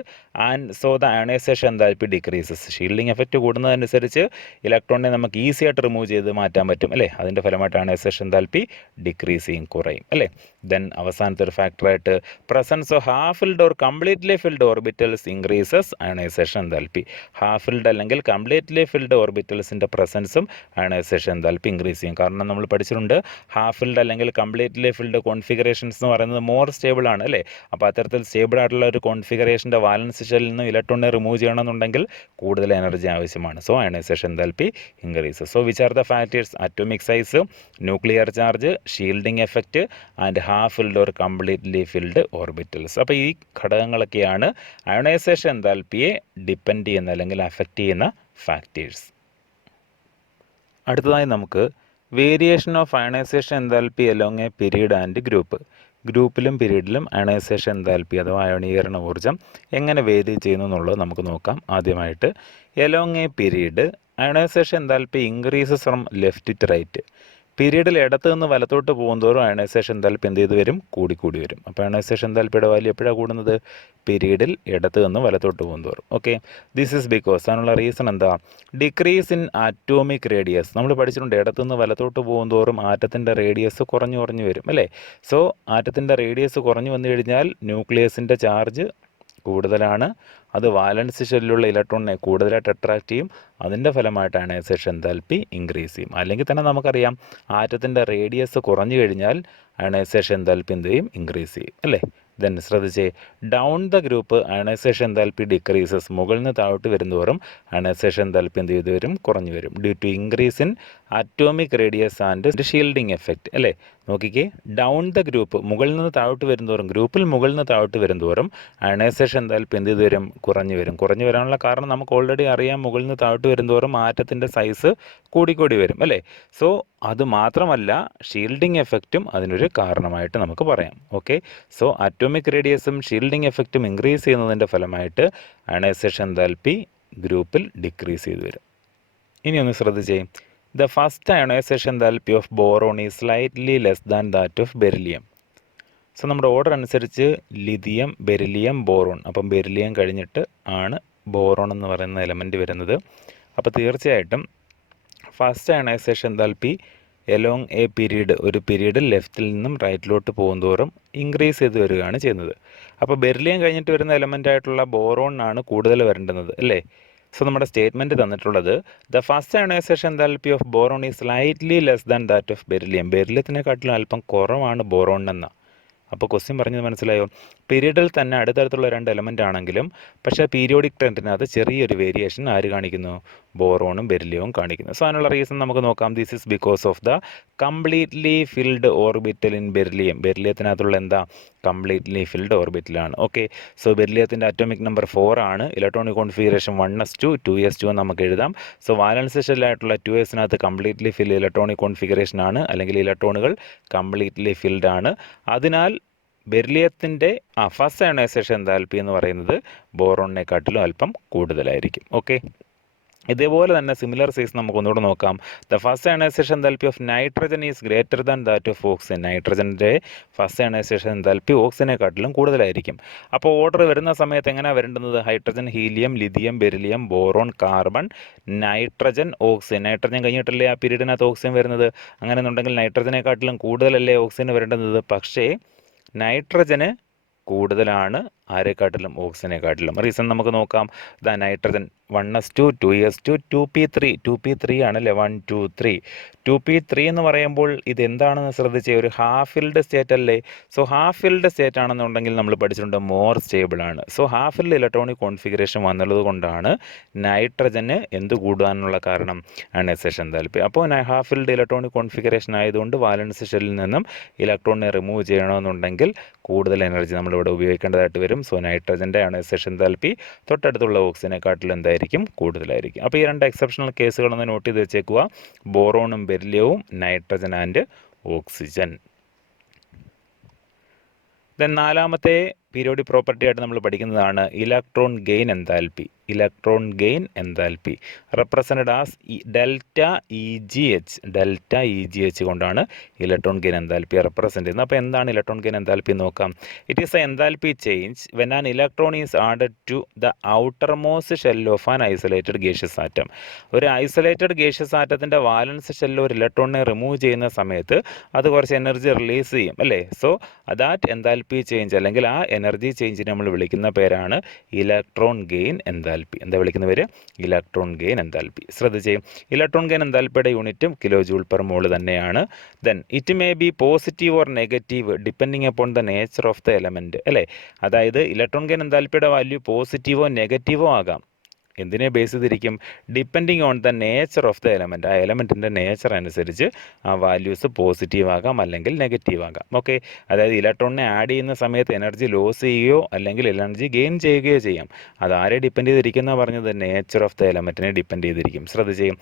and so the ionisation enthalpy decreases. Shielding effect കൂടുന്നതനുസരിച്ച് ഇലക്ട്രോണിനെ നമുക്ക് ഈസി ആയിട്ട് റിമൂവ് ചെയ്ത് മാറ്റാൻ പറ്റും അല്ലേ. അതിൻ്റെ ഫലമായിട്ട് അയണൈസേഷൻ എന്തൽപ്പി ഡിക്രീസ് ചെയ്യും, കുറയും അല്ലേ. ദെൻ അവസാനത്തെ ഒരു ഫാക്ടറായിട്ട് presence of half filled or completely filled orbitals increases ionisation enthalpy. Half filled അല്ലെങ്കിൽ കംപ്ലീറ്റ്ലി ഫിൽഡ് ഓർബിറ്റൽസിൻ്റെ പ്രസൻസും അയണൈസേഷൻ എന്തൽപ്പി ഇൻക്രീസ് ചെയ്യും. കാരണം നമ്മൾ പഠിച്ചിട്ടുണ്ട് ഹാഫ് ഫിൽഡ് അല്ലെങ്കിൽ കംപ്ലീറ്റ്ലി ഫിൽഡ് കോൺഫിഗറേഷൻസ് എന്ന് പറയുന്നത് മോർ സ്റ്റേബിൾ ആണ് അല്ലേ. അപ്പോൾ അത്തരത്തിൽ സ്റ്റേബിൾ ആയിട്ടുള്ള ഒരു കോൺഫിഗറേഷൻ്റെ വാലൻസ് ഷെല്ലിൽ നിന്ന് ഇലക്ട്രോണിനെ റിമൂവ് ചെയ്യണമെന്നുണ്ടെങ്കിൽ കൂടുതൽ എനർജി ആവശ്യമാണ്. So ionisation enthalpy increases. So which are the factors? Atomic size, nuclear charge, shielding effect and half filled or completely filled orbitals. അപ്പോൾ ഈ ഘടകങ്ങളൊക്കെയാണ് അയണൈസേഷൻ എന്തൽപ്പിയെ ഡിപ്പെൻഡ് ചെയ്യുന്ന അല്ലെങ്കിൽ അഫക്റ്റ് ചെയ്യുന്ന ഫാക്ടേഴ്സ്. അടുത്തതായി നമുക്ക് variation of ionisation enthalpy along a period and group. ഗ്രൂപ്പിലും പീരീഡിലും അയണൈസേഷൻ എന്തൽപ്പി അഥവാ അയോണീകരണ ഊർജ്ജം എങ്ങനെ വേരി ചെയ്യുന്നു എന്നുള്ളത് നമുക്ക് നോക്കാം. ആദ്യമായിട്ട് along a period ionisation enthalpy increases from left to right. പീരീഡിൽ ഇടത്ത് നിന്ന് വലത്തോട്ട് പോകുന്തോറും അയണൈസേഷൻ എന്തൽപ്പി എന്ത് ചെയ്ത് വരും? കൂടി വരും. അപ്പോൾ അയണൈസേഷൻ എന്തൽപ്പിയുടെ വാല്യൂ എപ്പോഴാണ് കൂടുന്നത്? പീരീഡിൽ ഇടത്ത് നിന്ന് വലത്തോട്ട് പോകുന്തോറും. ഓക്കെ, ദിസ് ഈസ് ബിക്കോസ്, അതിനുള്ള റീസൺ എന്താ? Decrease in atomic radius. നമ്മൾ പഠിച്ചിട്ടുണ്ട് ഇടത്ത് നിന്ന് വലത്തോട്ട് പോകുന്തോറും ആറ്റത്തിൻ്റെ റേഡിയസ് കുറഞ്ഞു വരും അല്ലേ. സോ ആറ്റത്തിൻ്റെ റേഡിയസ് കുറഞ്ഞു വന്നു കഴിഞ്ഞാൽ ന്യൂക്ലിയസിൻ്റെ ചാർജ് കൂടുതലാണ്, അത് വാലൻസ് ഷെല്ലിലുള്ള ഇലക്ട്രോണിനെ കൂടുതലായിട്ട് അട്രാക്റ്റ് ചെയ്യും. അതിൻ്റെ ഫലമായിട്ട് അയണൈസേഷൻ എന്തൽപ്പി ഇൻക്രീസ് ചെയ്യും. അല്ലെങ്കിൽ തന്നെ നമുക്കറിയാം ആറ്റത്തിൻ്റെ റേഡിയസ് കുറഞ്ഞു കഴിഞ്ഞാൽ അയണൈസേഷൻ എന്തൽപ്പി എന്ത് ചെയ്യും? ഇൻക്രീസ് ചെയ്യും അല്ലേ. ദെൻ ശ്രദ്ധിച്ചേ, down the group ionisation enthalpy decreases. മുകളിൽ നിന്ന് താഴോട്ട് വരുന്നതോറും അയണൈസേഷൻ എന്തൽപ്പി എന്ത് ചെയ്തു വരും? കുറഞ്ഞു വരും. Due to increase in atomic radius and shielding effect അല്ലേ. നോക്കിക്കേ, ഡൗൺ ദ ഗ്രൂപ്പ്, മുകളിൽ നിന്ന് താഴോട്ട് വരുന്നതോറും, ഗ്രൂപ്പിൽ മുകളിൽ നിന്ന് താഴോട്ട് വരുന്നതോറും അയണൈസേഷൻ എന്തൽപ്പി എന്ത് ചെയ്തു വരും? കുറഞ്ഞു വരും. കുറഞ്ഞു വരാനുള്ള കാരണം നമുക്ക് ഓൾറെഡി അറിയാം. മുകളിൽ നിന്ന് താഴോട്ട് വരുന്നതോറും ആറ്റത്തിൻ്റെ സൈസ് കൂടി വരും അല്ലേ. സോ അത് മാത്രമല്ല, ഷീൽഡിംഗ് എഫക്റ്റും അതിനൊരു കാരണമായിട്ട് നമുക്ക് പറയാം. ഓക്കെ, സോ ആറ്റോമിക് റേഡിയസും ഷീൽഡിംഗ് എഫക്റ്റും ഇൻക്രീസ് ചെയ്യുന്നതിൻ്റെ ഫലമായിട്ട് അയണൈസേഷൻ എന്തൽപ്പി ഗ്രൂപ്പിൽ ഡിക്രീസ് ചെയ്തു വരും. ഇനി ഒന്ന് ശ്രദ്ധിച്ചേ, the first ionisation enthalpy of boron is slightly less than that of beryllium. So നമ്മുടെ ഓർഡർ അനുസരിച്ച് ലിഥിയം, ബെരിലിയം, ബോറോൺ. അപ്പം ബെരിലിയം കഴിഞ്ഞിട്ട് ആണ് ബോറോൺ എന്ന് പറയുന്ന എലമെൻറ്റ് വരുന്നത്. അപ്പോൾ തീർച്ചയായിട്ടും first ionisation enthalpy along a period, ഒരു പീരീഡിൽ ലെഫ്റ്റിൽ നിന്നും റൈറ്റിലോട്ട് പോകുന്തോറും ഇൻക്രീസ് ചെയ്ത് വരികയാണ് ചെയ്യുന്നത്. അപ്പോൾ ബെരിലിയം കഴിഞ്ഞിട്ട് വരുന്ന എലമെൻ്റ് ആയിട്ടുള്ള ബോറോണിനാണ് കൂടുതൽ വരേണ്ടുന്നത് അല്ലേ. സോ നമ്മുടെ സ്റ്റേറ്റ്മെൻറ്റ് തന്നിട്ടുള്ളത് the first ionisation enthalpy of boron is slightly less than that of beryllium. ബെരിലിയത്തിനെക്കാട്ടിലും അല്പം കുറവാണ് ബോറോണിനെന്ന. അപ്പോൾ ക്വസ്റ്റ്യൻ പറഞ്ഞത് മനസ്സിലായോ? പീരീഡിൽ തന്നെ അടുത്തടുത്തുള്ള 2 എലമെൻ്റ് ആണെങ്കിലും പക്ഷേ പീരിയോഡിക് ട്രെൻഡിനകത്ത് ചെറിയൊരു വേരിയേഷൻ ആര് കാണിക്കുന്നു? ബോറോണും ബെരിലിയവും കാണിക്കുന്നു. സോ അതിനുള്ള റീസൺ നമുക്ക് നോക്കാം. This is because of the completely filled orbital in beryllium. ബെരിലിയത്തിനകത്തുള്ള എന്താ? കംപ്ലീറ്റ്ലി ഫിൽഡ് ഓർബിറ്റലാണ്. ഓക്കെ, സോ ബെരിലിയത്തിൻ്റെ അറ്റോമിക് നമ്പർ 4 ആണ്. ഇലക്ട്രോണിക് കോൺഫിഗറേഷൻ 1s2 2s2 എന്ന് നമുക്ക് എഴുതാം. സോ വാലൻസ് ഷെല്ലായിട്ടുള്ള 2sനകത്ത് കംപ്ലീറ്റ്ലി ഫിൽ ഇലക്ട്രോണിക് കോൺഫിഗറേഷൻ ആണ്, അല്ലെങ്കിൽ ഇലക്ട്രോണുകൾ കംപ്ലീറ്റ്ലി ഫിൽഡ് ആണ്. അതിനാൽ ബെരിലിയത്തിൻ്റെ ഫസ്റ്റ് അയണൈസേഷൻ എൻതാൽപ്പി എന്ന് പറയുന്നത് ബോറോണിനെക്കാട്ടിലും അല്പം കൂടുതലായിരിക്കും. ഓക്കെ, ഇതേപോലെ തന്നെ സിമിലർ സൈസ് നമുക്ക് ഒന്നുകൂടെ നോക്കാം. The first ionisation enthalpy of nitrogen is greater than that of oxygen. നൈട്രജൻ്റെ ഫസ്റ്റ് അയണൈസേഷൻ എൻതാൽപ്പി ഓക്സിജനെക്കാട്ടിലും കൂടുതലായിരിക്കും. അപ്പോൾ ഓർഡർ വരുന്ന സമയത്ത് എങ്ങനെയാണ് വരേണ്ടത്? Hydrogen, helium, lithium, beryllium, boron, carbon, nitrogen, oxygen. Nitrogen കഴിഞ്ഞിട്ടല്ലേ ആ പീരീഡിനകത്ത് ഓക്സിജൻ വരുന്നത്. അങ്ങനെയെന്നുണ്ടെങ്കിൽ നൈട്രജനെക്കാട്ടിലും കൂടുതലല്ലേ ഓക്സിജൻ വരേണ്ടത്? പക്ഷേ നൈട്രജന് കൂടുതലാണ് ആരെക്കാട്ടിലും? ഓക്സിജനെക്കാട്ടിലും. റീസൺ നമുക്ക് നോക്കാം. The nitrogen 1s2 2s2 2p3 2p3 ആണല്ലേ, 1 2 3 2p3 എന്ന് പറയുമ്പോൾ ഇതെന്താണെന്ന് ശ്രദ്ധിച്ചേ, ഒരു ഹാഫ് ഫിൽഡ് സ്റ്റേറ്റ് അല്ലേ. സോ ഹാഫ് ഫിൽഡ് സ്റ്റേറ്റ് ആണെന്നുണ്ടെങ്കിൽ നമ്മൾ പഠിച്ചിട്ടുണ്ട് മോർ സ്റ്റേബിൾ ആണ്. So half filled electronic configuration വന്നുള്ളത് കൊണ്ടാണ് നൈട്രജന് എന്ത് കൂടാനുള്ള കാരണം? Ionisation enthalpy. അപ്പോൾ ഹാഫ് ഫിൽഡ് ഇലക്ട്രോണിക് കോൺഫിഗറേഷൻ ആയതുകൊണ്ട് വാലൻസ് ഷെല്ലിൽ നിന്നും ഇലക്ട്രോണിനെ റിമൂവ് ചെയ്യണമെന്നുണ്ടെങ്കിൽ കൂടുതൽ എനർജി നമ്മളിവിടെ ഉപയോഗിക്കേണ്ടതായിട്ട് വരും. സോ നൈട്രജൻ്റെ അയണൈസേഷൻ എൻതാൽപ്പി തൊട്ടടുത്തുള്ള ഓക്സിജനെക്കാട്ടിലും എന്തായിരിക്കും? കൂടുതലായിരിക്കും. അപ്പോൾ ഈ 2 എക്സെപ്ഷണൽ കേസുകളൊന്ന് നോട്ട് ചെയ്ത് വെച്ചേക്കുക. ബോറോണും ബെരിലിയവും, നൈട്രജൻ ആൻഡ് ഓക്സിജൻ. ദെൻ നാലാമത്തെ പീരിയോഡിക് പ്രോപ്പർട്ടി ആയിട്ട് നമ്മൾ പഠിക്കുന്നതാണ് electron gain enthalpy. Electron gain enthalpy represented as delta E G H. Delta E G H കൊണ്ടാണ് ഇലക്ട്രോൺ ഗെയിൻ എൻതാൽപ്പി റെപ്രസെൻറ്റ് ചെയ്യുന്നത്. അപ്പോൾ എന്താണ് ഇലക്ട്രോൺ ഗെയിൻ എൻതാൽപ്പി നോക്കാം. It is a enthalpy change when an electron is added to the outermost shell of an isolated gaseous atom. ഒരു ഐസൊലേറ്റഡ് ഗേഷ്യസ് ആറ്റത്തിൻ്റെ വാലൻസ് ഷെല്ലിൽ ഒരു ഇലക്ട്രോണിനെ റിമൂവ് ചെയ്യുന്ന സമയത്ത് അത് കുറച്ച് എനർജി റിലീസ് ചെയ്യും അല്ലേ. സോ ദാറ്റ് എൻതാൽപ്പി ചേഞ്ച്, അല്ലെങ്കിൽ ആ എനർജി ചേഞ്ചിനെ നമ്മൾ വിളിക്കുന്ന പേരാണ് ഇലക്ട്രോൺ ഗെയിൻ എൻതാൽപ്പി. എന്താ വിളിക്കുന്ന പേര്? Electron gain enthalpy. ശ്രദ്ധിച്ചേ, ഇലക്ട്രോൺ ഗെയിൻ എൻതാൽപ്പിയുടെ യൂണിറ്റും കിലോ ജൂൾ പെർ മോൾ തന്നെയാണ്. Then it may be positive or negative depending upon the nature of the element അല്ലേ. അതായത് ഇലക്ട്രോൺ ഗെയിൻ എൻതാൽപ്പിയുടെ വാല്യൂ പോസിറ്റീവോ നെഗറ്റീവോ ആകാം. എന്തിനെ ബേസ് ചെയ്തിരിക്കും? Depending on the nature of the element. ആ എലമെൻറ്റിൻ്റെ നേച്ചർ അനുസരിച്ച് ആ വാല്യൂസ് പോസിറ്റീവ് ആകാം അല്ലെങ്കിൽ നെഗറ്റീവ് ആകാം. ഓക്കെ, അതായത് ഇലക്ട്രോണിനെ ആഡ് ചെയ്യുന്ന സമയത്ത് എനർജി ലോസ് ചെയ്യുകയോ അല്ലെങ്കിൽ എനർജി ഗെയിൻ ചെയ്യുകയോ ചെയ്യാം. അത് ആരെ ഡിപ്പെൻഡ് ചെയ്തിരിക്കുന്ന പറഞ്ഞത്? നേച്ചർ ഓഫ് ദ എലമെൻറ്റിനെ ഡിപ്പെൻഡ് ചെയ്തിരിക്കും. ശ്രദ്ധിച്ചേ,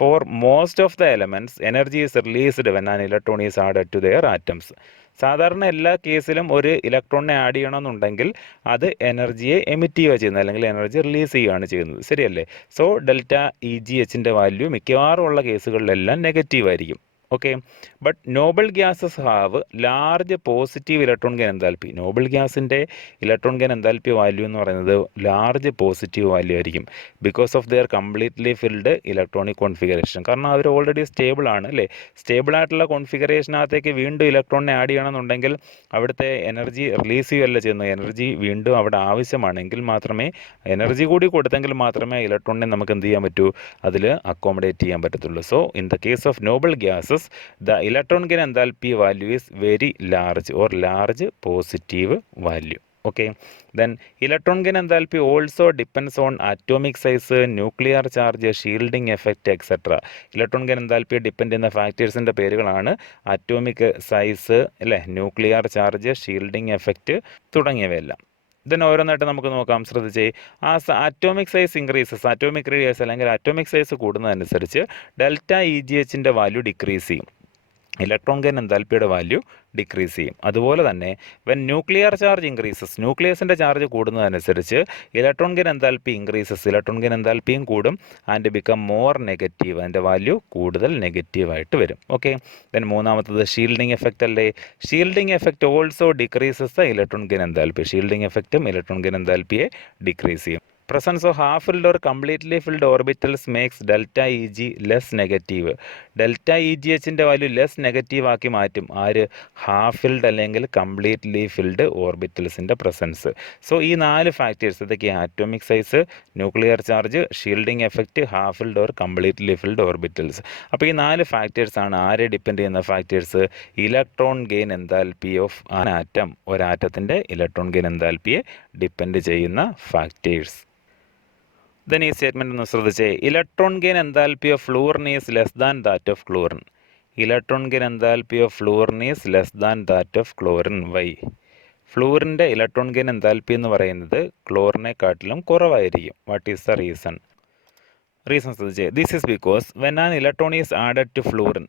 for most of the elements energy is released when an electron is added to their atoms. സാധാരണ എല്ലാ കേസിലും ഒരു ഇലക്ട്രോണിനെ ആഡ് ചെയ്യണമെന്നുണ്ടെങ്കിൽ അത് എനർജിയെ എമിറ്റ് ചെയ്യുക ചെയ്യുന്നത്, അല്ലെങ്കിൽ എനർജി റിലീസ് ചെയ്യുകയാണ് ചെയ്യുന്നത്. ശരിയല്ലേ? സോ ഡെൽറ്റ ഇ ജി എച്ചിൻ്റെ വാല്യൂ മിക്കവാറും ഉള്ള കേസുകളിലെല്ലാം നെഗറ്റീവ് ആയിരിക്കും. Okay, but Noble gases have large positive electron gain enthalpy. Noble ഗ്യാസിൻ്റെ ഇലക്ട്രോൺ ഗെയിൻ എൻതാൽപ്പി വാല്യൂ എന്ന് പറയുന്നത് ലാർജ് പോസിറ്റീവ് വാല്യൂ ആയിരിക്കും. Because of their completely filled electronic configuration. കാരണം അവർ ഓൾറെഡി സ്റ്റേബിൾ ആണ് അല്ലേ. സ്റ്റേബിൾ ആയിട്ടുള്ള കോൺഫിഗറേഷനകത്തേക്ക് വീണ്ടും ഇലക്ട്രോണിനെ ആഡ് ചെയ്യണമെന്നുണ്ടെങ്കിൽ അവിടുത്തെ എനർജി റിലീസ് ചെയ്യുകയല്ല ചെയ്യുന്നത്. എനർജി വീണ്ടും അവിടെ ആവശ്യമാണെങ്കിൽ മാത്രമേ, എനർജി കൂടി കൊടുത്തെങ്കിൽ മാത്രമേ ഇലക്ട്രോണിനെ നമുക്ക് എന്ത് ചെയ്യാൻ പറ്റൂ? അതിൽ അക്കോമഡേറ്റ് ചെയ്യാൻ പറ്റത്തുള്ളൂ. So in the case of Noble gases the electron gain enthalpy value is very large or large positive value. Okay, then electron gain enthalpy also depends on atomic size, nuclear charge, shielding effect, etc. electron gain enthalpy depend ചെയ്യുന്ന ഫാക്ടേഴ്സിൻ്റെ പേരുകളാണ് അറ്റോമിക് സൈസ് അല്ലേ, ന്യൂക്ലിയർ ചാർജ്, ഷീൽഡിംഗ് എഫക്റ്റ് തുടങ്ങിയവയെല്ലാം. ഇതിന് ഓരോന്നായിട്ട് നമുക്ക് നോക്കാം. ശ്രദ്ധിച്ചേ, ആ atomic size increases, atomic radius അല്ലെങ്കിൽ അറ്റോമിക് സൈസ് കൂടുന്നതനുസരിച്ച് ഡെൽറ്റ ഇ ജി എച്ചിൻ്റെ വാല്യൂ ഡിക്രീസ് ചെയ്യും, ഇലക്ട്രോൺ ഗെയിൻ എൻതാൽപ്പിയുടെ വാല്യൂ ഡിക്രീസ് ചെയ്യും. അതുപോലെ തന്നെ വെൻ ന്യൂക്ലിയർ ചാർജ് ഇൻക്രീസസ്, ന്യൂക്ലിയസിൻ്റെ ചാർജ് കൂടുന്നതനുസരിച്ച് electron gain enthalpy increases, electron gain എൻതാൽപ്പിയും കൂടും ആൻഡ് ബിക്കം മോർ നെഗറ്റീവ്, അതിൻ്റെ വാല്യൂ കൂടുതൽ നെഗറ്റീവായിട്ട് വരും. ഓക്കെ, ദെൻ മൂന്നാമത്തത് ഷീൽഡിംഗ് എഫക്റ്റ് അല്ലേ. Shielding effect also decreases the electron gain enthalpy. Shielding എഫക്റ്റും ഇലക്ട്രോൺ ഗെയിൻ എൻതാൽപ്പിയെ ഡിക്രീസ് ചെയ്യും. Presence of half-filled or completely filled orbitals makes delta Eg less negative. Delta E G എച്ചിൻ്റെ വാല്യൂ ലെസ് നെഗറ്റീവ് ആക്കി മാറ്റും ആര്? ഹാഫ് ഫിൽഡ് അല്ലെങ്കിൽ കംപ്ലീറ്റ്ലി ഫിൽഡ് ഓർബിറ്റൽസിൻ്റെ പ്രസൻസ്. സോ ഈ 4 ഫാക്ടേഴ്സ് ഇതൊക്കെയാണ്: atomic size, nuclear charge, shielding effect, half filled or completely filled orbitals. അപ്പോൾ ഈ 4 ഫാക്ടേഴ്സാണ് ആരെ ഡിപ്പെൻഡ് ചെയ്യുന്ന factors? Electron gain enthalpy of an atom. ഒരാറ്റത്തിൻ്റെ ഇലക്ട്രോൺ ഗെയിൻ എൻതാൽപ്പിയെ ഡിപ്പെൻഡ് ചെയ്യുന്ന ഫാക്ടേഴ്സ്. Then ഈ സ്റ്റേറ്റ്മെൻറ്റ് ഒന്ന് ശ്രദ്ധിച്ചേ. Electron gain enthalpy of fluorine is less than that of chlorine. Electron gain enthalpy of fluorine is less than that of chlorine. Why? ഫ്ലൂറിൻ്റെ ഇലക്ട്രോൺ ഗെയിൻ എൻതാൽപ്പി എന്ന് പറയുന്നത് ക്ലോറിനെക്കാട്ടിലും കുറവായിരിക്കും. What is the reason? Reason ശ്രദ്ധിച്ചേ. This is because when an electron is added to fluorine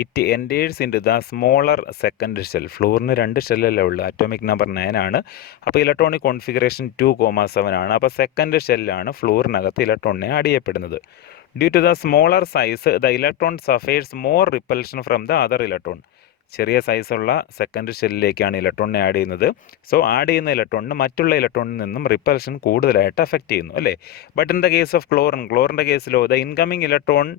it enters into the smaller second shell. ഫ്ലൂറിന് 2 ഷെല്ലല്ലേ ഉള്ളൂ, അറ്റോമിക് നമ്പർ 9 ആണ്. അപ്പോൾ ഇലക്ട്രോണിക് കോൺഫിഗറേഷൻ 2,7 ആണ്. അപ്പോൾ സെക്കൻഡ് ഷെല്ലാണ് ഫ്ലൂറിനകത്ത് ഇലക്ട്രോണിനെ ആഡ് ചെയ്യപ്പെടുന്നത്. Due to the smaller size the electron suffers more repulsion from the other electron. ചെറിയ സൈസുള്ള സെക്കൻഡ് ഷെല്ലിലേക്കാണ് ഇലക്ട്രോണിനെ ആഡ് ചെയ്യുന്നത്. സോ ആഡ് ചെയ്യുന്ന ഇലക്ട്രോണിന് മറ്റുള്ള ഇലക്ട്രോണിൽ നിന്നും റിപ്പൽഷൻ കൂടുതലായിട്ട് അഫക്റ്റ് ചെയ്യുന്നു അല്ലേ. But in the case of ക്ലോറിൻ്റെ കേസിലോ the incoming electron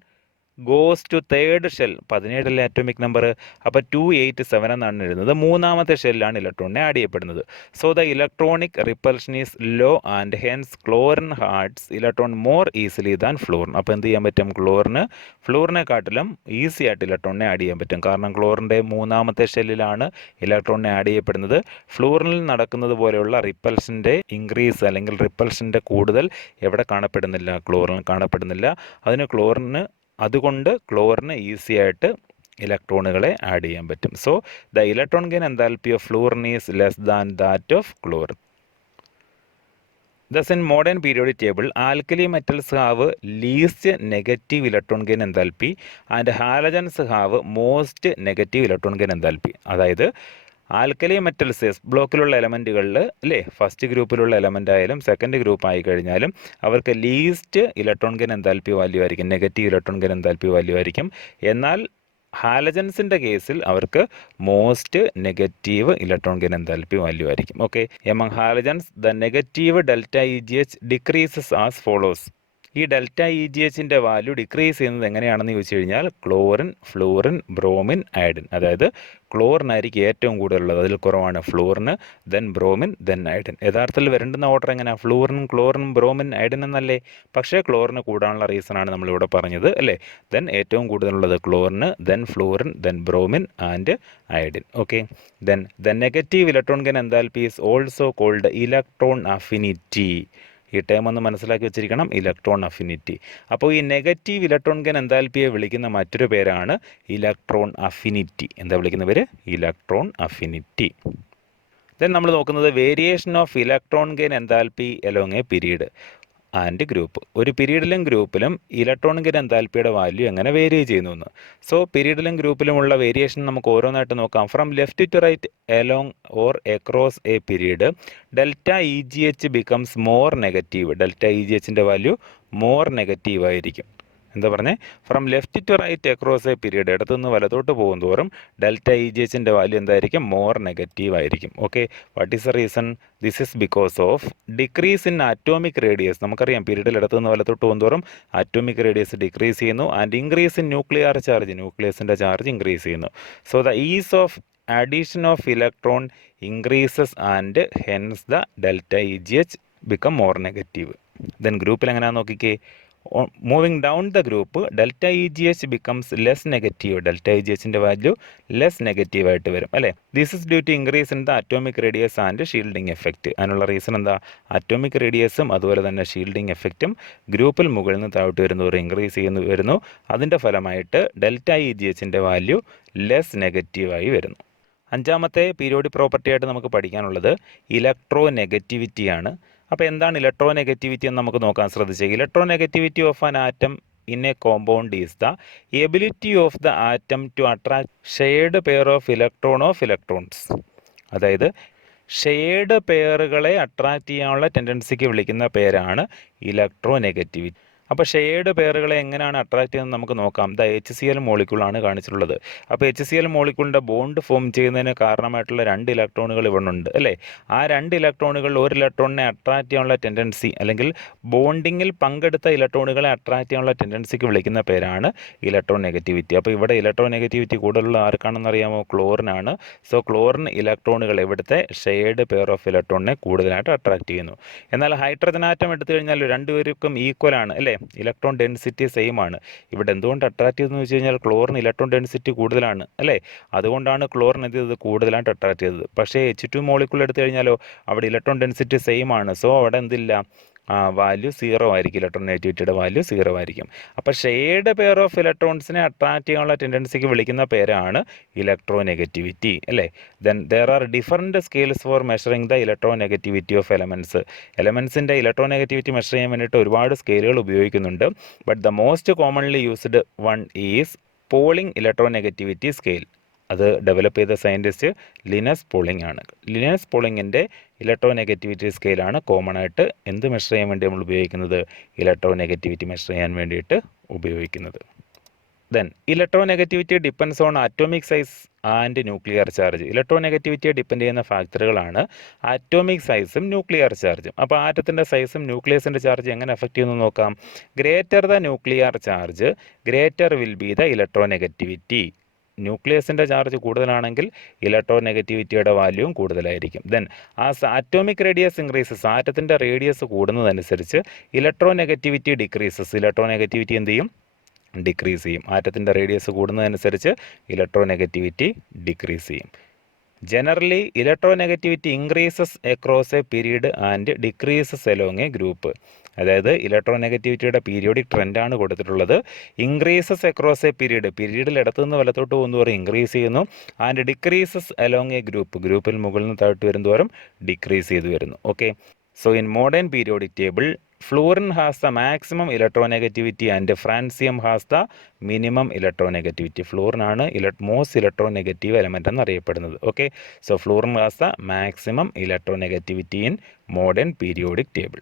goes to third shell. 17 atomic number, അപ്പോൾ 287 എന്നാണ് എഴുതുന്നത്. 3ാമത്തെ ഷെല്ലാണ് ഇലക്ട്രോണിനെ ആഡ് ചെയ്യപ്പെടുന്നത്. So the electronic repulsion is low and hence chlorine adds electron more easily than fluorine. അപ്പോൾ എന്ത് ചെയ്യാൻ പറ്റും? ഫ്ലൂറിനെക്കാട്ടിലും ഈസി ആയിട്ട് ഇലക്ട്രോണിനെ ആഡ് ചെയ്യാൻ പറ്റും. കാരണം ക്ലോറിൻ്റെ 3ാമത്തെ ഷെല്ലിലാണ് ഇലക്ട്രോണിനെ ആഡ് ചെയ്യപ്പെടുന്നത്. ഫ്ലൂറിനിൽ നടക്കുന്നത് പോലെയുള്ള റിപ്പൽഷൻ്റെ ഇൻക്രീസ് അല്ലെങ്കിൽ റിപ്പൽഷൻ്റെ കൂടുതൽ എവിടെ കാണപ്പെടുന്നില്ല? ക്ലോറിനിൽ കാണപ്പെടുന്നില്ല. അതുകൊണ്ട് ക്ലോറിന് ഈസി ആയിട്ട് ഇലക്ട്രോണുകളെ ആഡ് ചെയ്യാൻ പറ്റും. So the electron gain enthalpy of fluorine is less than that of chlorine. Thus in modern periodic table, alkali metals have least negative electron gain enthalpy and halogens have most negative electron gain enthalpy. അതായത് ആൽക്കലി മെറ്റൽസ് എസ് ബ്ലോക്കിലുള്ള എലമെൻറ്റുകളിൽ അല്ലേ, ഫസ്റ്റ് ഗ്രൂപ്പിലുള്ള എലമെൻ്റ് ആയാലും സെക്കൻഡ് ഗ്രൂപ്പ് ആയി കഴിഞ്ഞാലും അവർക്ക് least electron gain enthalpy value ആയിരിക്കും, negative electron gain enthalpy value ആയിരിക്കും. എന്നാൽ ഹാലജൻസിൻ്റെ കേസിൽ അവർക്ക് most negative electron gain enthalpy value ആയിരിക്കും. Okay, among halogens the negative delta E G H decreases as follows. ഈ ഡെൽറ്റ ഇ ജി എച്ചിൻ്റെ വാല്യൂ ഡിക്രീസ് ചെയ്യുന്നത് എങ്ങനെയാണെന്ന് ചോദിച്ചു കഴിഞ്ഞാൽ ക്ലോറിൻ, ഫ്ലൂറിൻ, ബ്രോമിൻ, അയഡിൻ. അതായത് ക്ലോറിനായിരിക്കും ഏറ്റവും കൂടുതലുള്ളത്, അതിൽ കുറവാണ് ഫ്ലൂറിന്, ദെൻ ബ്രോമിൻ, ദെൻ അയഡിൻ. യഥാർത്ഥത്തിൽ വരേണ്ടുന്ന ഓർഡർ എങ്ങനെയാണ്? ഫ്ലൂറിനും ക്ലോറിനും ബ്രോമിൻ, അയഡിൻ എന്നല്ലേ. പക്ഷേ ക്ലോറിന് കൂടാനുള്ള റീസണാണ് നമ്മളിവിടെ പറഞ്ഞത് അല്ലേ. ദെൻ ഏറ്റവും കൂടുതലുള്ളത് ക്ലോറിന്, then fluorine, then bromine and iodine. Okay, then the negative electron gain enthalpy is also called electron affinity. ഈ ടേം ഒന്ന് മനസ്സിലാക്കി വെച്ചിരിക്കണം, ഇലക്ട്രോൺ അഫിനിറ്റി. അപ്പോൾ ഈ നെഗറ്റീവ് ഇലക്ട്രോൺ ഗെയിൻ എൻതാൽപ്പിയെ വിളിക്കുന്ന മറ്റൊരു പേരാണ് ഇലക്ട്രോൺ അഫിനിറ്റി. എന്താ വിളിക്കുന്ന പേര്? Electron affinity. ദെൻ നമ്മൾ നോക്കുന്നത് variation of electron gain enthalpy along a period and group. ഒരു പീരീഡിലും ഗ്രൂപ്പിലും ഇലക്ട്രോൺ ഗെയിൻ എൻതാൽപ്പിയുടെ വാല്യൂ എങ്ങനെ വേരി ചെയ്യുന്നു എന്ന്. സോ പീരീഡിലും ഗ്രൂപ്പിലുമുള്ള വേരിയേഷൻ നമുക്ക് ഓരോന്നായിട്ട് നോക്കാം. From left to right along or across a period delta E G H becomes more negative. Delta E G എച്ചിൻ്റെ വാല്യൂ മോർ നെഗറ്റീവ് ആയിരിക്കും. എന്താ പറഞ്ഞേ? From left to right across a period, ഇടത്തുനിന്ന് വലത്തോട്ട് പോകും തോറും ഡെൽറ്റ ഇ ജി എച്ചിൻ്റെ വാല്യൂ എന്തായിരിക്കും? മോർ നെഗറ്റീവ് ആയിരിക്കും. Okay, what is the reason? This is because of decrease in atomic radius. നമുക്കറിയാം പീരീഡിൽ ഇടത്തുനിന്ന് വലത്തോട്ട് പോകും തോറും അറ്റോമിക് റേഡിയസ് ഡിക്രീസ് ചെയ്യുന്നു. And increase in nuclear charge, ന്യൂക്ലിയസിൻ്റെ ചാർജ് ഇൻക്രീസ് ചെയ്യുന്നു. So the ease of addition of electron increases and hence the delta EGH become more negative. Then ഗ്രൂപ്പിൽ എങ്ങനെയാണെന്ന് നോക്കിക്കേ. Moving down the group delta E G H becomes less negative. Delta E G എച്ചിൻ്റെ വാല്യൂ ലെസ് നെഗറ്റീവ് ആയിട്ട് വരും അല്ലേ. This is due to increase in the atomic radius and shielding effect. അതിനുള്ള റീസൺ എന്താ? അറ്റോമിക് റേഡിയസും അതുപോലെ തന്നെ ഷീൽഡിംഗ് എഫക്റ്റും ഗ്രൂപ്പിൽ മുകളിൽ നിന്ന് താഴോട്ട് വരുന്നവർ ഇൻക്രീസ് വരുന്നു. അതിൻ്റെ ഫലമായിട്ട് ഡെൽറ്റ ഇ ജി എച്ചിൻ്റെ വാല്യൂ ലെസ് നെഗറ്റീവായി വരുന്നു. അഞ്ചാമത്തെ പീരിയോഡിക് പ്രോപ്പർട്ടി ആയിട്ട് നമുക്ക് പഠിക്കാനുള്ളത് ഇലക്ട്രോ നെഗറ്റിവിറ്റിയാണ്. അപ്പോൾ എന്താണ് ഇലക്ട്രോ നെഗറ്റിവിറ്റി എന്ന് നമുക്ക് നോക്കാൻ ശ്രദ്ധിച്ചത്. Electronegativity of an atom in a compound is the ability of the atom to attract shared pair of electrons. അതായത് ഷെയർഡ് പെയറുകളെ അട്രാക്റ്റ് ചെയ്യാനുള്ള ടെൻഡൻസിക്ക് വിളിക്കുന്ന പേരാണ് ഇലക്ട്രോ നെഗറ്റിവിറ്റി. അപ്പോൾ ഷെയ്ഡ് പെയറുകളെ എങ്ങനെയാണ് അട്രാക്റ്റ് ചെയ്യുന്നത് നമുക്ക് നോക്കാം. HCl മോളിക്യൂളാണ് കാണിച്ചിട്ടുള്ളത്. അപ്പോൾ HCl മോളിക്യൂളിൻ്റെ ബോണ്ട് ഫോം ചെയ്യുന്നതിന് കാരണമായിട്ടുള്ള 2 ഇലക്ട്രോണുകൾ ഇവിടുണ്ട് അല്ലേ. ആ 2 ഇലക്ട്രോണുകളിൽ ഒരു ഇലക്ട്രോണിനെ അട്രാക്റ്റ് ചെയ്യാനുള്ള ടെൻഡൻസി അല്ലെങ്കിൽ ബോണ്ടിങ്ങിൽ പങ്കെടുത്ത ഇലക്ട്രോണുകളെ അട്രാക്റ്റ് ചെയ്യാനുള്ള ടെൻഡൻസിക്ക് വിളിക്കുന്ന പേരാണ് ഇലക്ട്രോൺ നെഗറ്റിവിറ്റി. അപ്പോൾ ഇവിടെ ഇലക്ട്രോൺ നെഗറ്റിവിറ്റി കൂടുതലുള്ള ആർക്കാണെന്ന് അറിയാമോ? ക്ലോറിനാണ്. സോ ക്ലോറിൻ ഇലക്ട്രോണുകൾ ഇവിടുത്തെ ഷെയ്ഡ് പെയർ ഓഫ് ഇലക്ട്രോണിനെ കൂടുതലായിട്ട് അട്രാക്റ്റ് ചെയ്യുന്നു. എന്നാൽ ഹൈഡ്രജൻ ആറ്റം എടുത്തു കഴിഞ്ഞാൽ രണ്ടുപേർക്കും ഈക്വൽ ആണ് അല്ലേ, ഇലക്ട്രോൺ ഡെൻസിറ്റി സെയിം ആണ്. ഇവിടെ എന്തുകൊണ്ട് അട്രാക്റ്റ് ചെയ്തെന്ന് വെച്ച് കഴിഞ്ഞാൽ ക്ലോറിൻ ഇലക്ട്രോൺ ഡെൻസിറ്റി കൂടുതലാണ് അല്ലേ, അതുകൊണ്ടാണ് ക്ലോറിൻ എന്ത് ചെയ്തത് കൂടുതലായിട്ട് അട്രാക്റ്റ് ചെയ്തത്. പക്ഷേ H2 മോളിക്യൂൾ എടുത്തു കഴിഞ്ഞാലോ അവിടെ ഇലക്ട്രോൺ ഡെൻസിറ്റി സെയിം ആണ്. സോ അവിടെ എന്തില്ല, വാല്യൂ 0 ആയിരിക്കും, ഇലക്ട്രോൺ നെഗറ്റിവിറ്റിയുടെ വാല്യൂ 0 ആയിരിക്കും. അപ്പോൾ ഷെയ്ഡ് പെയർ ഓഫ് ഇലക്ട്രോൺസിനെ അട്രാക്റ്റ് ചെയ്യാനുള്ള ടെൻഡൻസിക്ക് വിളിക്കുന്ന പേരാണ് ഇലക്ട്രോ നെഗറ്റിവിറ്റി അല്ലേ. Then there are different scales for measuring the electronegativity of എലമെൻസിൻ്റെ ഇലക്ട്രോ നെഗറ്റിവിറ്റി മെഷർ ചെയ്യാൻ വേണ്ടിയിട്ട് ഒരുപാട് സ്കെയിലുകൾ ഉപയോഗിക്കുന്നുണ്ട്. But the most commonly used one is Pauling electronegativity scale. അത് ഡെവലപ്പ് ചെയ്ത സയൻറ്റിസ്റ്റ് ലിനസ് പോളിംഗ് ആണ്. ലിനസ് പോളിങ്ങിൻ്റെ ഇലക്ട്രോ നെഗറ്റിവിറ്റി സ്കെയിലാണ് കോമൺ ആയിട്ട് എന്ത് മെഷർ ചെയ്യാൻ വേണ്ടി നമ്മൾ ഉപയോഗിക്കുന്നത്, ഇലക്ട്രോ നെഗറ്റിവിറ്റി മെഷർ ചെയ്യാൻ വേണ്ടിയിട്ട് ഉപയോഗിക്കുന്നത്. Then electronegativity depends on atomic size and nuclear charge. ഇലക്ട്രോ നെഗറ്റിവിറ്റിയെ ഡിപ്പെൻഡ് ചെയ്യുന്ന ഫാക്ടറുകളാണ് അറ്റോമിക് സൈസും ന്യൂക്ലിയർ ചാർജും. അപ്പോൾ ആറ്റത്തിൻ്റെ സൈസും ന്യൂക്ലിയസിൻ്റെ ചാർജ് എങ്ങനെ എഫക്റ്റ് ചെയ്യുന്നു നോക്കാം. Greater the nuclear charge greater will be the electronegativity. ന്യൂക്ലിയസിൻ്റെ ചാർജ് കൂടുതലാണെങ്കിൽ ഇലക്ട്രോ നെഗറ്റിവിറ്റിയുടെ വാല്യൂവും കൂടുതലായിരിക്കും. ദെൻ അറ്റോമിക് റേഡിയസ് ഇൻക്രീസസ്, ആറ്റത്തിൻ്റെ റേഡിയസ് കൂടുന്നതനുസരിച്ച് electronegativity decreases. Electronegativity എന്ത് ചെയ്യും, ഡിക്രീസ് ചെയ്യും. ആറ്റത്തിൻ്റെ റേഡിയസ് കൂടുന്നതനുസരിച്ച് ഇലക്ട്രോ നെഗറ്റിവിറ്റി ഡിക്രീസ് ചെയ്യും. Generally electronegativity increases across a period and decreases along a group. അതായത് ഇലക്ട്രോ നെഗറ്റിവിറ്റിയുടെ പീരിയോഡിക് ട്രെൻഡാണ് കൊടുത്തിട്ടുള്ളത്. ഇൻക്രീസസ് അക്രോസ് എ പീരീഡിൽ ഇടത്തുനിന്ന് വലത്തോട്ട് പോകുന്നതോറും ഇൻക്രീസ് ചെയ്യുന്നു. ആൻഡ് ഡിക്രീസസ് അലോങ് എ ഗ്രൂപ്പിൽ മുകളിൽ നിന്ന് താഴോട്ട് വരുന്നതോറും ഡിക്രീസ് ചെയ്തു വരുന്നു. Okay, so in modern periodic table fluorine has the maximum electronegativity and francium has the minimum electronegativity. ഫ്ലൂറിനാണ് മോസ്റ്റ് ഇലക്ട്രോനെഗറ്റീവ് എലമെൻ്റ് എന്നറിയപ്പെടുന്നത്. Okay, so fluorine has the maximum electronegativity in modern periodic table.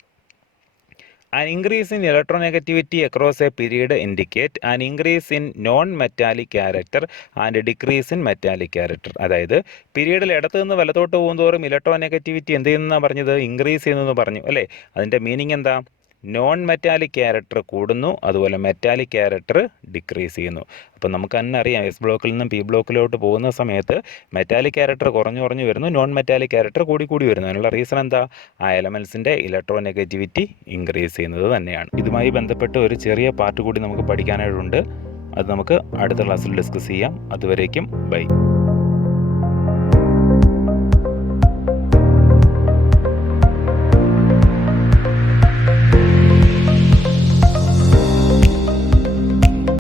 An increase in electronegativity across a period indicate an increase in non-metallic character and decrease in metallic character. അതായത് പീരീഡിൽ ഇടത്ത് നിന്ന് വലത്തോട്ട് പോകുന്നതോറും ഇലക്ട്രോനെഗറ്റിവിറ്റി എന്ത് ചെയ്യുന്നതാണ് പറഞ്ഞത്, ഇൻക്രീസ് ചെയ്യുന്നു പറഞ്ഞു അല്ലേ. അതിൻ്റെ മീനിങ് എന്താ, നോൺ മെറ്റാലിക് ക്യാരക്ടർ കൂടുന്നു, അതുപോലെ മെറ്റാലിക് ക്യാരക്ടർ ഡിക്രീസ് ചെയ്യുന്നു. അപ്പോൾ നമുക്ക് തന്നെ അറിയാം, എസ് ബ്ലോക്കിൽ നിന്നും പി ബ്ലോക്കിലോട്ട് പോകുന്ന സമയത്ത് മെറ്റാലിക് ക്യാരക്ടർ കുറഞ്ഞു വരുന്നു, നോൺ മെറ്റാലിക് ക്യാരക്ടർ കൂടി വരുന്നു. അതിനുള്ള റീസൺ എന്താ, ആ എലമെൻസിൻ്റെ ഇലക്ട്രോ നെഗറ്റിവിറ്റി ഇൻക്രീസ് ചെയ്യുന്നത് തന്നെയാണ്. ഇതുമായി ബന്ധപ്പെട്ട് ഒരു ചെറിയ പാർട്ട് കൂടി നമുക്ക് പഠിക്കാനായിട്ടുണ്ട്. അത് നമുക്ക് അടുത്ത ക്ലാസ്സിൽ ഡിസ്കസ് ചെയ്യാം. അതുവരേക്കും ബൈ.